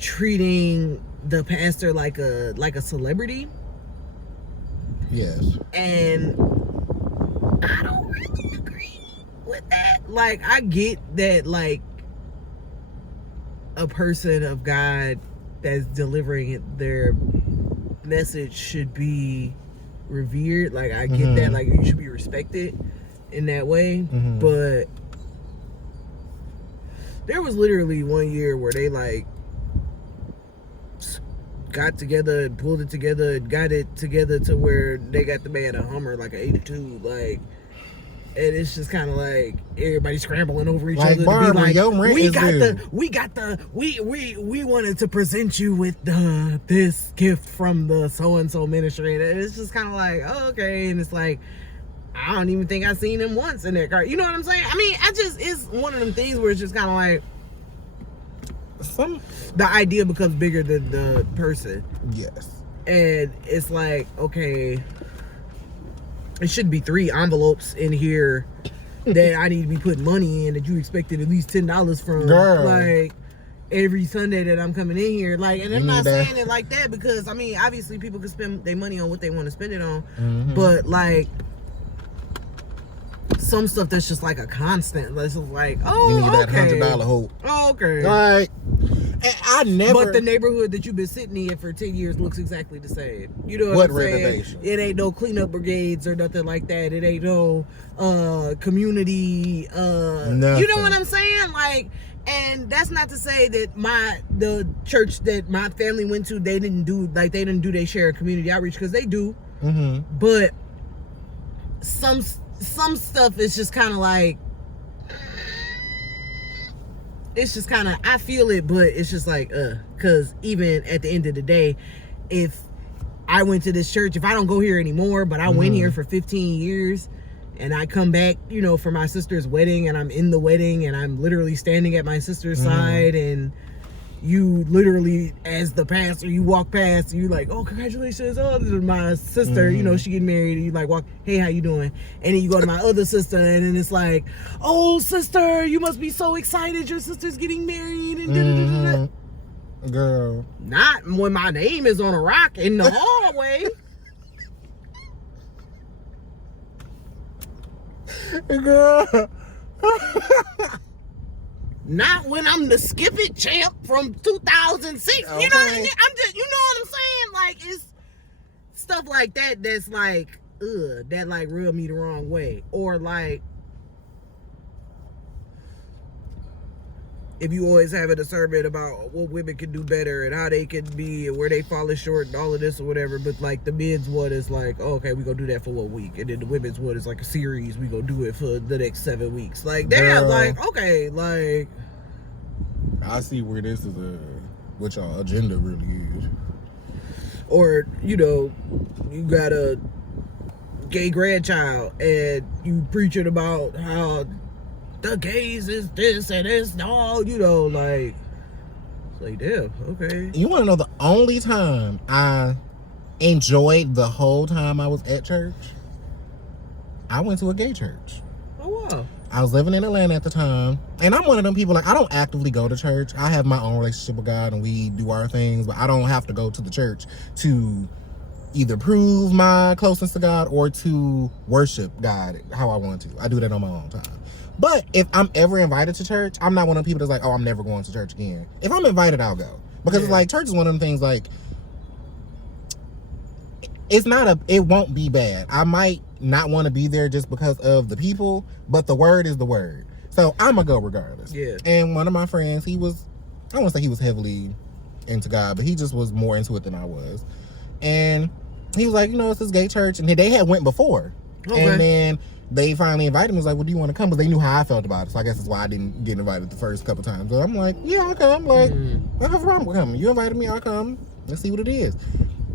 treating the pastor like a celebrity. Yes. And I don't really agree with that. Like, I get that, like, a person of God that's delivering their message should be revered. Like, I get that. Like, you should be respected in that way. But there was literally one year where they, like, got together and pulled it together and got it together to where they got the man a Hummer, like an 82, like, and it's just kind of like everybody scrambling over each other Barbara, to be like, your rent we wanted to present you with this gift from the so-and-so ministry, and it's just kind of like, oh, okay. And it's like, I don't even think I've seen him once in that car, you know what I'm saying? I mean, it's one of them things where it's just kind of like, the idea becomes bigger than the person. Yes. And it's like, okay, it should be 3 envelopes in here that I need to be putting money in that you expected at least $10 from. Girl. Like, every Sunday that I'm coming in here. Like, and I'm not saying it like that because, I mean, obviously people can spend their money on what they want to spend it on. But, like, some stuff that's just like a constant. It's just like, oh, you need that $100 hope. Oh, okay. Like, I never. But the neighborhood that you've been sitting in for 10 years looks exactly the same. You know what I'm saying? renovation? It ain't no cleanup brigades or nothing like that. It ain't no community. You know what I'm saying? Like, and that's not to say that the church that my family went to, they didn't do their share of community outreach, because they do. But some stuff is just kind of like, it's just kind of, I feel it, but it's just like, because even at the end of the day, if I went to this church, if I don't go here anymore, but I went here for 15 years, and I come back, you know, for my sister's wedding, and I'm in the wedding, and I'm literally standing at my sister's side, and you literally, as the pastor, you walk past, and you like, oh, congratulations, oh, this is my sister, you know, she getting married, and you like walk, hey, how you doing? And then you go to my other sister, and then it's like, oh, sister, you must be so excited, your sister's getting married, and da-da-da-da-da. Girl. Not when my name is on a rock in the hallway. Girl. Not when I'm the Skip It champ from 2006. Okay. You know what I mean? I'm just, you know what I'm saying? Like, it's stuff like that that's like, that like rub me the wrong way. Or like, if you always have a discernment about what women can do better and how they can be and where they falling short and all of this or whatever, but like the men's one is like, oh, okay, we gonna do that for 1 week, and then the women's one is like a series, we gonna do it for the next 7 weeks. Like, damn, like, okay, like, I see where this is what y'all agenda really is. Or, you know, you got a gay grandchild and you preaching about how the gays is this and it's all, you know, like, it's like, damn, okay. You want to know the only time I enjoyed the whole time I was at church? I went to a gay church. Oh, wow. I was living in Atlanta at the time, and I'm one of them people, like, I don't actively go to church. I have my own relationship with God, and we do our things, but I don't have to go to the church to either prove my closeness to God or to worship God how I want to. I do that on my own time. But if I'm ever invited to church, I'm not one of the people that's like, oh, I'm never going to church again. If I'm invited, I'll go. Because it's like, church is one of them things, like, it won't be bad. I might not want to be there just because of the people, but the word is the word. So I'm going to go regardless. Yeah. And one of my friends, I don't want to say he was heavily into God, but he just was more into it than I was. And he was like, it's this gay church. And they had went before. Okay. And then they finally invited me. Was like, well, do you want to come? But they knew how I felt about it. So I guess that's why I didn't get invited the first couple times. So I'm like, yeah, I'll come. Like, I have a problem with coming. You invited me, I'll come. Let's see what it is.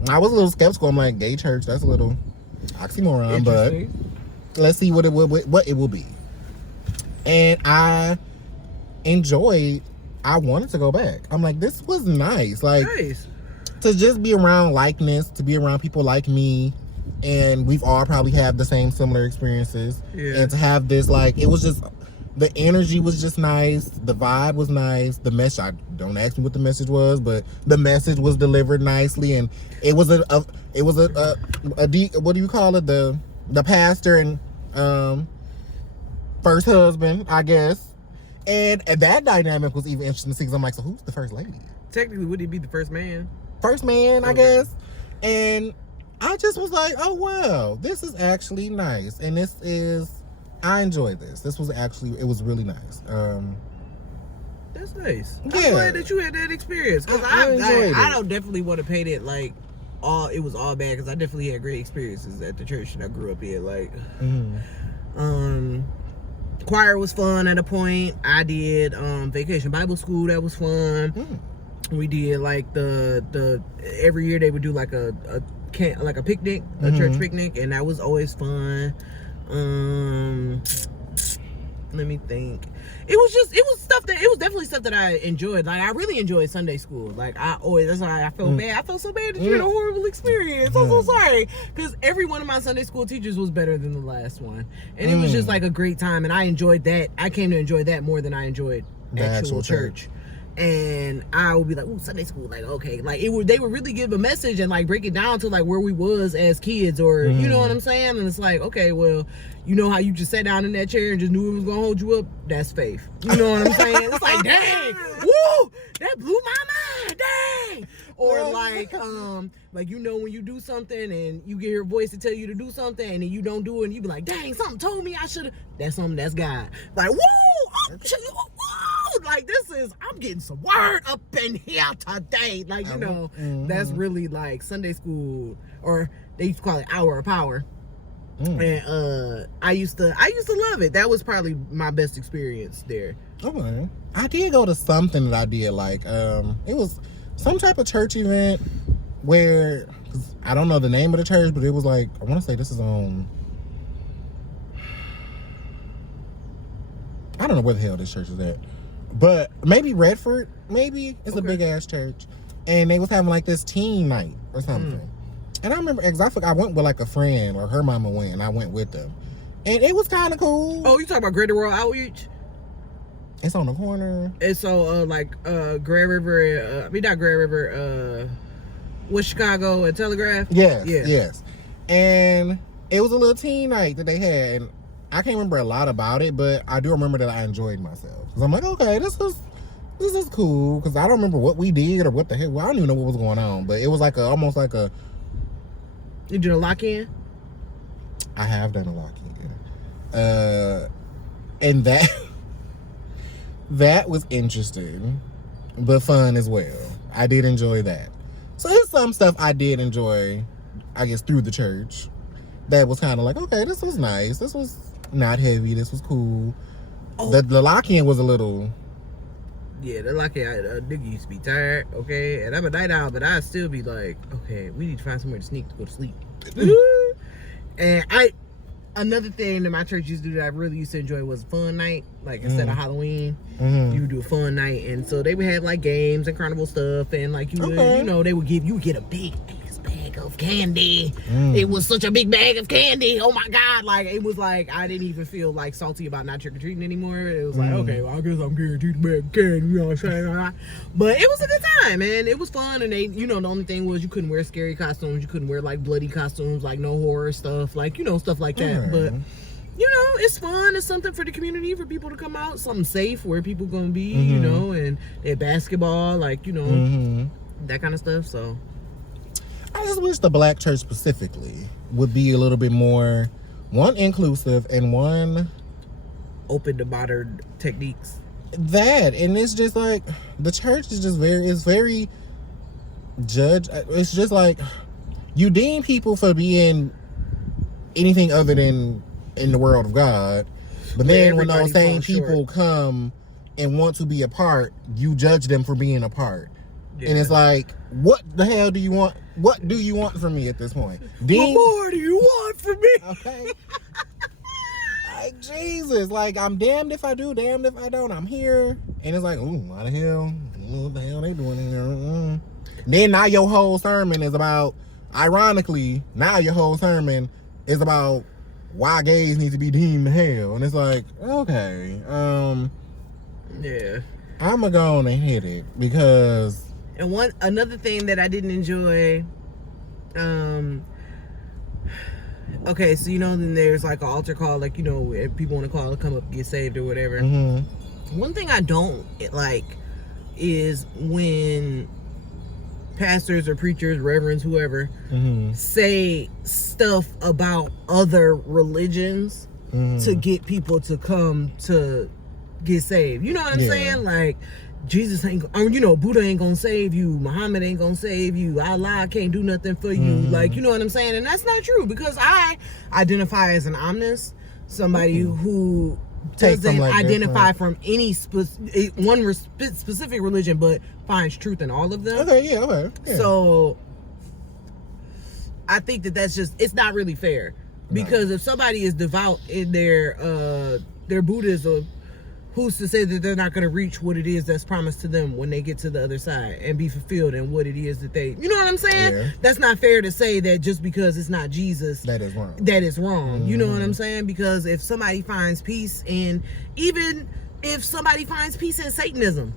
I was a little skeptical. I'm like, gay church, that's a little oxymoron, but let's see what it will be. And I wanted to go back. I'm like, this was nice. Like, to just be around likeness, to be around people like me, and we've all probably had the same similar experiences. Yeah. And to have this, like, it was just, the energy was just nice. The vibe was nice. The message, don't ask me what the message was, but the message was delivered nicely. And it was what do you call it? The pastor and first husband, I guess. And that dynamic was even interesting to see, because I'm like, so who's the first lady? Technically, would he be the first man? First man, I guess. And I just was like, oh, wow, this is actually nice. And I enjoyed this. It was really nice. That's nice. Yeah. I'm glad that you had that experience. Because I don't definitely want to paint it like it was all bad, because I definitely had great experiences at the church that I grew up in. Like, choir was fun at a point. I did Vacation Bible School, that was fun. We did like the every year they would do like a picnic, a church picnic, and that was always fun. Let me think. It was definitely stuff that I enjoyed. Like, I really enjoyed Sunday school. Like, that's why I felt bad. I felt so bad that you had a horrible experience. I'm so sorry. Because every one of my Sunday school teachers was better than the last one. And it was just like a great time. And I enjoyed that. I came to enjoy that more than I enjoyed actual church. And I would be like, ooh, Sunday school, like, okay. Like, they would really give a message and like break it down to like where we was as kids, or you know what I'm saying? And it's like, okay, well, you know how you just sat down in that chair and just knew it was gonna hold you up? That's faith. You know what I'm saying? It's like, dang, woo, that blew my mind, dang. Or like when you do something and you get your voice to tell you to do something and then you don't do it, and you be like, dang, something told me I should have. That's something, that's God. Like, woo, like, I'm getting some word up in here today. Like, that's really like Sunday school, or they used to call it Hour of Power. And I used to love it. That was probably my best experience there. Okay. I did go to something that I did like. It was some type of church event where, I don't know the name of the church, but it was like, I want to say this is on, I don't know where the hell this church is at, but maybe Redford, maybe. It's a big ass church. And they was having like this teen night or something. And I remember, I went with like a friend, or her mama went, and I went with them. And it was kind of cool. Oh, you talking about Greater World Outreach? It's on the corner. It's so Grand River, not Grand River, with Chicago and Telegraph? Yes. And it was a little teen night that they had. And I can't remember a lot about it, but I do remember that I enjoyed myself. Because I'm like, okay, this is cool. Because I don't remember what we did or what the heck. Well, I don't even know what was going on. But it was like almost like a... You did a lock-in? I have done a lock-in. And that was interesting, but fun as well. I did enjoy that. So there's some stuff I did enjoy, I guess, through the church. That was kind of like, okay, this was nice. This was not heavy. This was cool. Oh. The lock-in was a little... Yeah, the lock-in, nigga used to be tired, okay? And I'm a night owl, but I'd still be like, okay, we need to find somewhere to sneak to go to sleep. And another thing that my church used to do that I really used to enjoy was fun night. Like, instead of Halloween, you would do a fun night. And so they would have like games and carnival stuff, and like they would give you get a big ass bag of candy. It was such a big bag of candy. Oh my God. Like, it was like, I didn't even feel like salty about not trick-or-treating anymore. It was like, okay, well, I guess I'm guaranteed a bag of candy, you know what I'm saying? But it was a good time, man. It was fun. And they, you know, the only thing was you couldn't wear scary costumes. You couldn't wear like bloody costumes, like no horror stuff, like, you know, stuff like that. But you know, it's fun. It's something for the community, for people to come out. Something safe where people gonna be, you know, and they basketball, like, you know, that kind of stuff. So I just wish the black church specifically would be a little bit more, one, inclusive, and one, open to modern techniques. That, and it's just like the church is just very judge. It's just like you deem people for being anything other than in the world of God, but then when those same people come and want to be a part, you judge them for being a part. And it's like, what the hell do you want? What do you want from me at this point? What more do you want from me? Okay. Like, Jesus, like, I'm damned if I do, damned if I don't. I'm here. And it's like, ooh, why the hell? What the hell they doing here? Then now your whole sermon is about, ironically, now your whole sermon is about why gays need to be deemed to hell. And it's like, okay, yeah, I'm gonna go on and hit it because. And another thing that I didn't enjoy, okay, so you know, then there's like an altar call, like, you know, if people want to call to come up and get saved or whatever. One thing I don't like is when pastors or preachers, reverends, whoever, say stuff about other religions to get people to come to get saved. You know what I'm saying? Like, Jesus ain't, you know, Buddha ain't gonna save you, Muhammad ain't gonna save you, Allah can't do nothing for you. Like, you know what I'm saying? And that's not true, because I identify as an omnist, somebody who doesn't identify from any specific religion, but finds truth in all of them. Okay, yeah. So I think that's just, it's not really fair, because if somebody is devout in their Buddhism, who's to say that they're not going to reach what it is that's promised to them when they get to the other side and be fulfilled in what it is that they, you know what I'm saying? Yeah. That's not fair to say that just because it's not Jesus, that is wrong. You know what I'm saying? Because if somebody finds peace in, even if somebody finds peace in Satanism,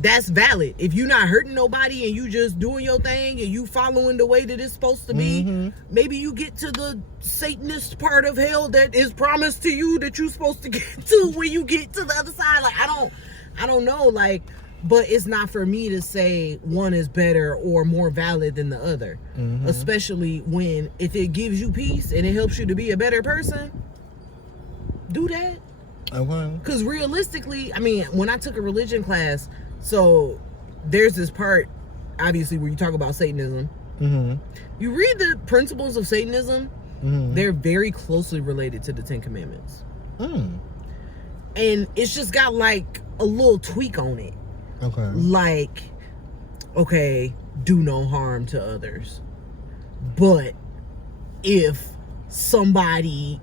that's valid. If you're not hurting nobody and you just doing your thing and you following the way that it's supposed to be, maybe you get to the Satanist part of hell that is promised to you that you're supposed to get to when you get to the other side. Like, I don't know, like, but it's not for me to say one is better or more valid than the other, especially when, if it gives you peace and it helps you to be a better person, do that. Because realistically, I mean, when I took a religion class, so there's this part, obviously, where you talk about Satanism. You read the principles of Satanism, they're very closely related to the Ten Commandments. And it's just got like a little tweak on it. Like, okay, do no harm to others. But if somebody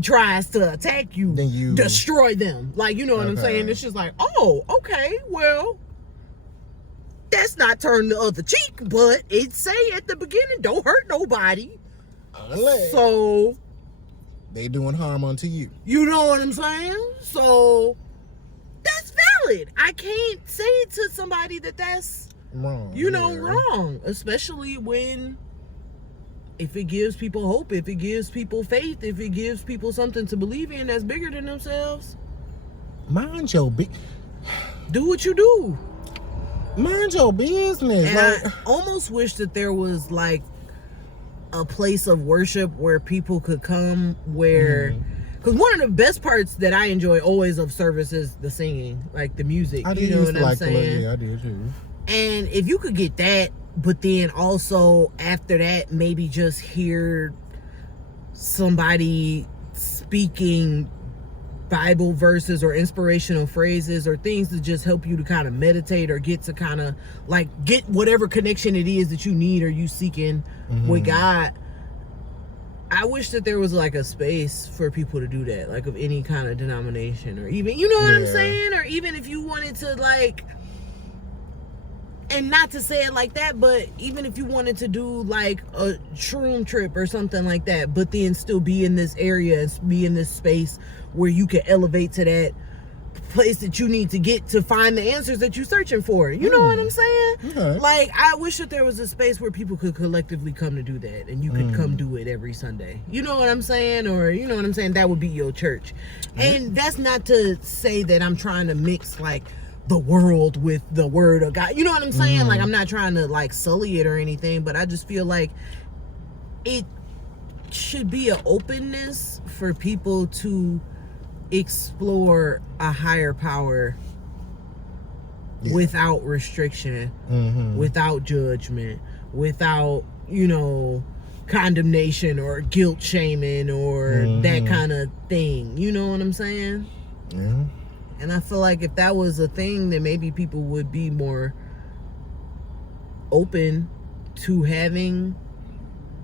tries to attack you, then you destroy them. Like, you know what I'm saying? It's just like, oh, okay, well, that's not turn the other cheek, but it say at the beginning, don't hurt nobody. So they doing harm unto you. You know what I'm saying? So that's valid. I can't say to somebody that's wrong. You know, wrong, especially when, if it gives people hope, if it gives people faith, if it gives people something to believe in that's bigger than themselves, mind your do what you do. Mind your business. And like, I almost wish that there was like a place of worship where people could come, where, because one of the best parts that I enjoy always of service is the singing, like the music. I you know what I'm saying? Yeah, I did too. And if you could get that, but then also after that, maybe just hear somebody speaking Bible verses or inspirational phrases or things to just help you to kind of meditate or get to kind of like get whatever connection it is that you need or you seeking with God. I wish that there was like a space for people to do that, like of any kind of denomination, or even, you know what I'm saying? Or even if you wanted to like, And not to say it like that, but even if you wanted to do like a shroom trip or something like that, but then still be in this area, be in this space where you can elevate to that place that you need to get to find the answers that you're searching for. You know what I'm saying? Okay. Like, I wish that there was a space where people could collectively come to do that, and you could come do it every Sunday. You know what I'm saying? Or, you know what I'm saying? That would be your church. And that's not to say that I'm trying to mix, like, the world with the word of God. You know what I'm saying? Like, I'm not trying to, like, sully it or anything, but I just feel like it should be an openness for people to explore a higher power without restriction, without judgment, without, you know, condemnation or guilt shaming or that kind of thing. You know what I'm saying? Yeah. And I feel like if that was a thing, then maybe people would be more open to having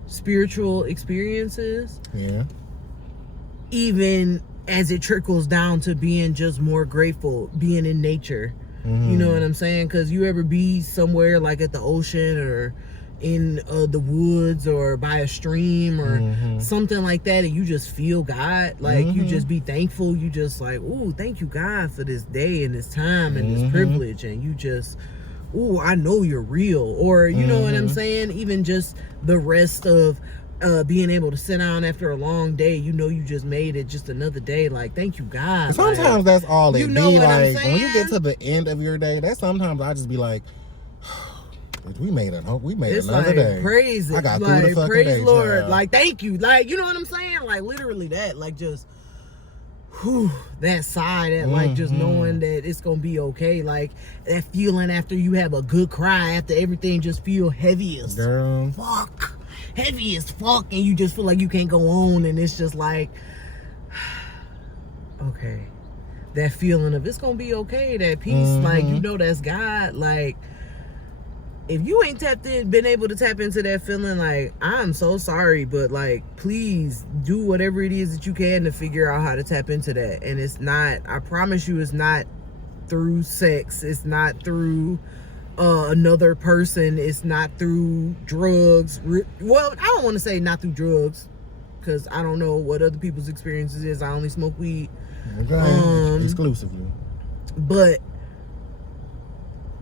spiritual experiences. Yeah. Even as it trickles down to being just more grateful, being in nature. You know what I'm saying? Because you ever be somewhere like at the ocean or in the woods or by a stream or something like that, and you just feel God, like you just be thankful. You just like, ooh, thank you God for this day and this time and this privilege, and you just, ooh, I know you're real. Or you know what I'm saying? Even just the rest of being able to sit down after a long day, you know, you just made it just another day. Like, thank you God. Sometimes like, that's all it you know be. what I'm Like when you get saying? to the end of your day, that sometimes I just be like, we made it. We made It's another like, day. praise it. I got like, through the fucking praise day, Lord. child. Like, thank you. Like, you know what I'm saying? Like, literally that. Like, just, whew, that sigh, that like just knowing that it's gonna be okay. Like that feeling after you have a good cry, after everything just feel heavy as Girl. fuck. Heavy as fuck, and you just feel like you can't go on, and it's just like, okay. That feeling of it's gonna be okay, that peace, like, you know, that's God. Like, if you ain't been able to tap into that feeling, like, I'm so sorry, but like, please do whatever it is that you can to figure out how to tap into that. And it's not, I promise you, it's not through sex, it's not through another person, it's not through drugs. Well, I don't want to say not through drugs, because I don't know what other people's experiences is. I only smoke weed. Okay. Exclusively. But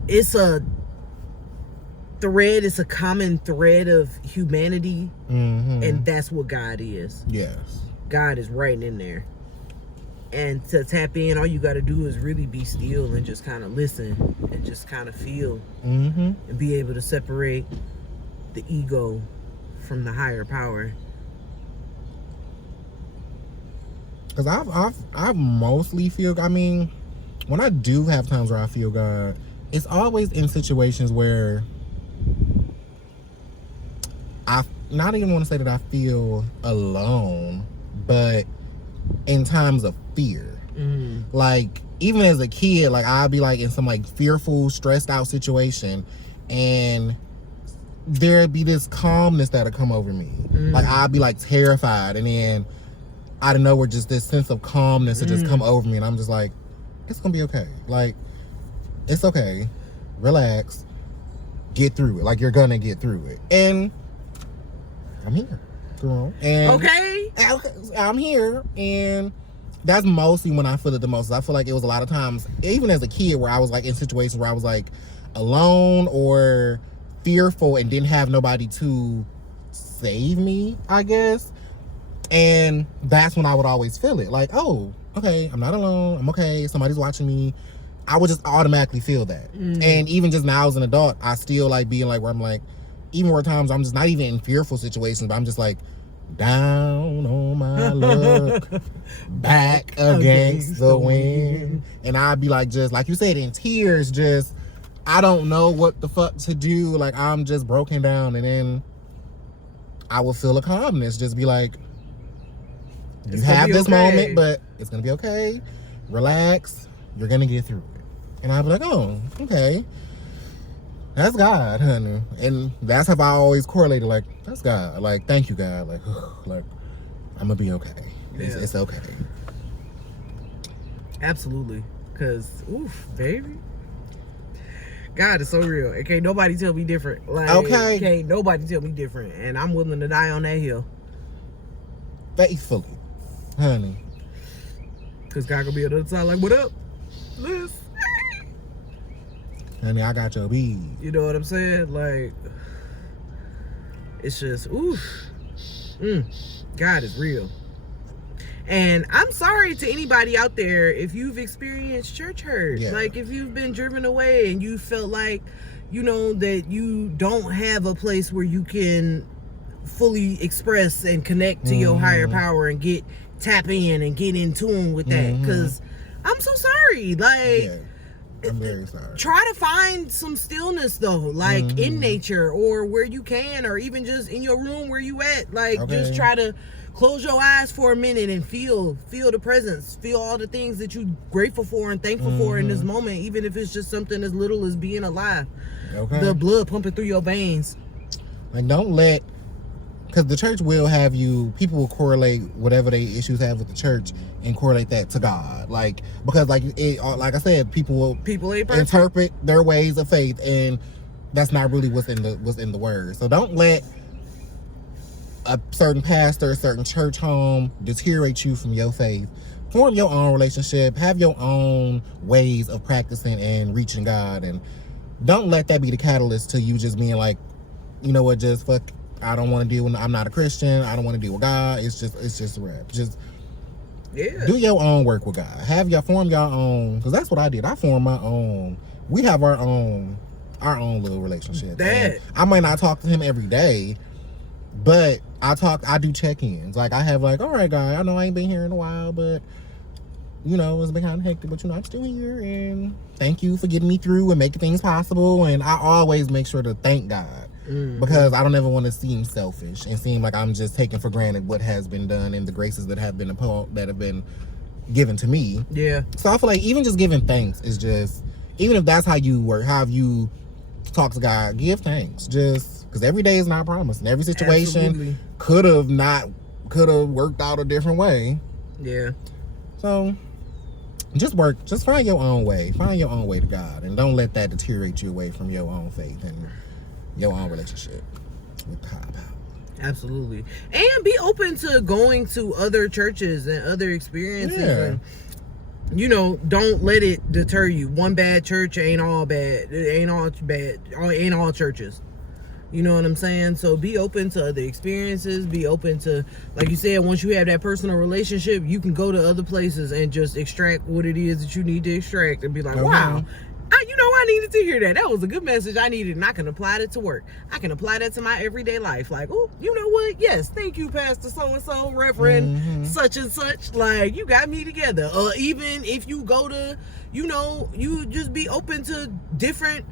it's a thread, it's a common thread of humanity, and that's what God is. Yes. God is right in there. And to tap in, all you got to do is really be still and just kind of listen and just kind of feel and be able to separate the ego from the higher power. Because I mostly feel, I mean, when I do have times where I feel God, it's always in situations where I not even want to say that I feel alone, but in times of fear. Like, even as a kid, like, I'd be like in some like fearful, stressed out situation, and there'd be this calmness that'd come over me. Like, I'd be like terrified, and then out of nowhere, just this sense of calmness would just come over me, and I'm just like, it's gonna be okay. Like, it's okay. Relax. Get through it. Like, you're gonna get through it. And I'm here, girl. And Okay. I'm here, and that's mostly when I feel it the most. I feel like it was a lot of times, even as a kid, where I was like in situations where I was like alone or fearful and didn't have nobody to save me, I guess. And that's when I would always feel it. Like, oh, okay, I'm not alone. I'm okay. Somebody's watching me. I would just automatically feel that. And even just now as an adult, I still like being like, where I'm like, even more times I'm just not even in fearful situations, but I'm just like, down on my luck, back against the wind. And I'd be like, just like you said, in tears, just, I don't know what the fuck to do. Like, I'm just broken down. And then I will feel a calmness, just be like, you have this moment, but it's gonna be okay. Relax. You're gonna get through it. And I'd be like, oh, okay. That's God, honey. And that's how I always correlated, like, that's God. Like, thank you, God. Like, like, I'm gonna be okay. It's okay. Absolutely. Because, oof, baby. God is so real. And can't nobody tell me different. Like, Okay. Can't nobody tell me different. And I'm willing to die on that hill. Faithfully, honey. Because God gonna be on the other side like, what up, Liz? Honey, I got your bees. You know what I'm saying? Like, it's just, oof. God is real. And I'm sorry to anybody out there if you've experienced church hurt. Yeah. Like, if you've been driven away and you felt like, you know, that you don't have a place where you can fully express and connect to your higher power and tap in and get in tune with that. Because I'm so sorry. Like, Yeah. I'm very sorry. try to find some stillness though, like in nature or where you can, or even just in your room where you at. Like, just try to close your eyes for a minute and feel the presence, feel all the things that you're grateful for and thankful for in this moment, even if it's just something as little as being alive. Okay. The blood pumping through your veins. Like, don't let, because the church will have you, people will correlate whatever they issues have with the church and correlate that to God. Like, because like I said, people ain't perfect. interpret their ways of faith, and that's not really what's in the word. So don't let a certain pastor, a certain church home deteriorate you from your faith. Form your own relationship, have your own ways of practicing and reaching God, and don't let that be the catalyst to you just being like, you know what, just fuck, I don't want to deal with, I'm not a Christian, I don't want to deal with God. It's just a rap. Just do your own work with God. Form your own, because that's what I did. I formed my own. We have our own little relationship. And I might not talk to him every day, but I do check-ins. Like, I have like, all right, God, I know I ain't been here in a while, but you know, it's been kind of hectic, but you know, I'm still here, and thank you for getting me through and making things possible. And I always make sure to thank God, because I don't ever want to seem selfish and seem like I'm just taking for granted what has been done and the graces that have been given to me. Yeah. So I feel like even just giving thanks is just, even if that's how you work, how you talk to God, give thanks. Just because every day is not promised, and every situation could have worked out a different way. Yeah. So just find your own way. Find your own way to God, and don't let that deteriorate you away from your own faith and your own relationship with the high power. Absolutely. And be open to going to other churches and other experiences. Yeah. And, you know, don't let it deter you. One bad church ain't all bad. It ain't all bad. Ain't all churches. You know what I'm saying? So be open to other experiences. Be open to, like you said, once you have that personal relationship, you can go to other places and just extract what it is that you need to extract and be like, wow, I needed to hear that. That was a good message I needed, and I can apply that to work. I can apply that to my everyday life. Like, oh, you know what? Yes, thank you, Pastor so-and-so, Reverend such and such. Like, you got me together. Or even if you go to, you know, you just be open to different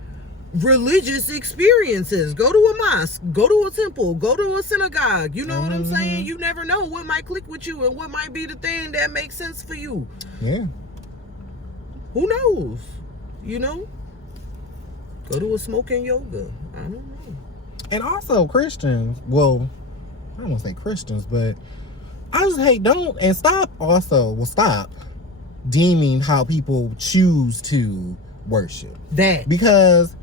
religious experiences. Go to a mosque, go to a temple, go to a synagogue. You know what I'm saying? You never know what might click with you and what might be the thing that makes sense for you. Yeah. Who knows? You know? Go to a smoking yoga. I don't know. And also Christians, well, I don't want to say Christians, but I just stop deeming how people choose to worship. That. Because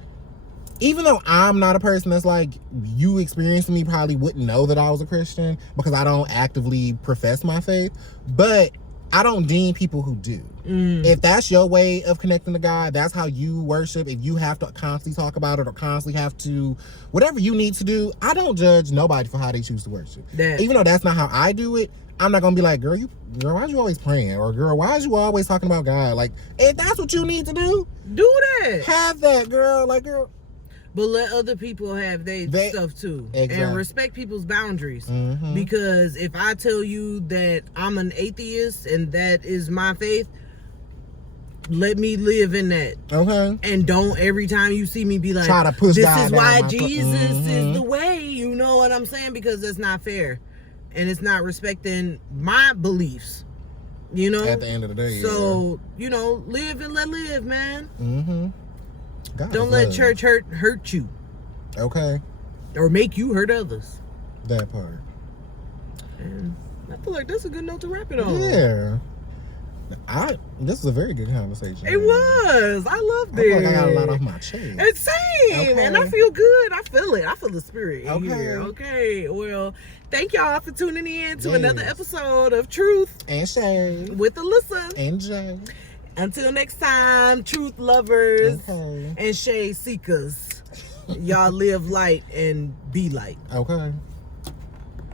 even though I'm not a person that's like, you experiencing me probably wouldn't know that I was a Christian because I don't actively profess my faith, but I don't deem people who do. If that's your way of connecting to God, that's how you worship. If you have to constantly talk about it or constantly have to, whatever you need to do, I don't judge nobody for how they choose to worship. Even though that's not how I do it, I'm not gonna be like, girl, why you always praying? Or girl, why is you always talking about God? Like, if that's what you need to do that. Have that, girl. Like, girl. But let other people have their stuff too. Exactly. And respect people's boundaries. Because if I tell you that I'm an atheist and that is my faith, let me live in that. Okay. And don't every time you see me be like, try to push this God is down why my Jesus is the way. You know what I'm saying? Because that's not fair. And it's not respecting my beliefs. You know? At the end of the day. So, you know, live and let live, man. God don't let church hurt you. Okay. Or make you hurt others. That part. And I feel like that's a good note to wrap it on. Yeah. This was a very good conversation. It was. I loved I it. feel like I got a lot off my chest. And same. Okay. And I feel good. I feel it. I feel the spirit in Okay. here. Okay. Well, thank y'all for tuning in to Yes. another episode of Truth And Shay. with Alyssa. And Jay. Until next time, truth lovers Okay. and shade seekers. Y'all live light and be light. Okay.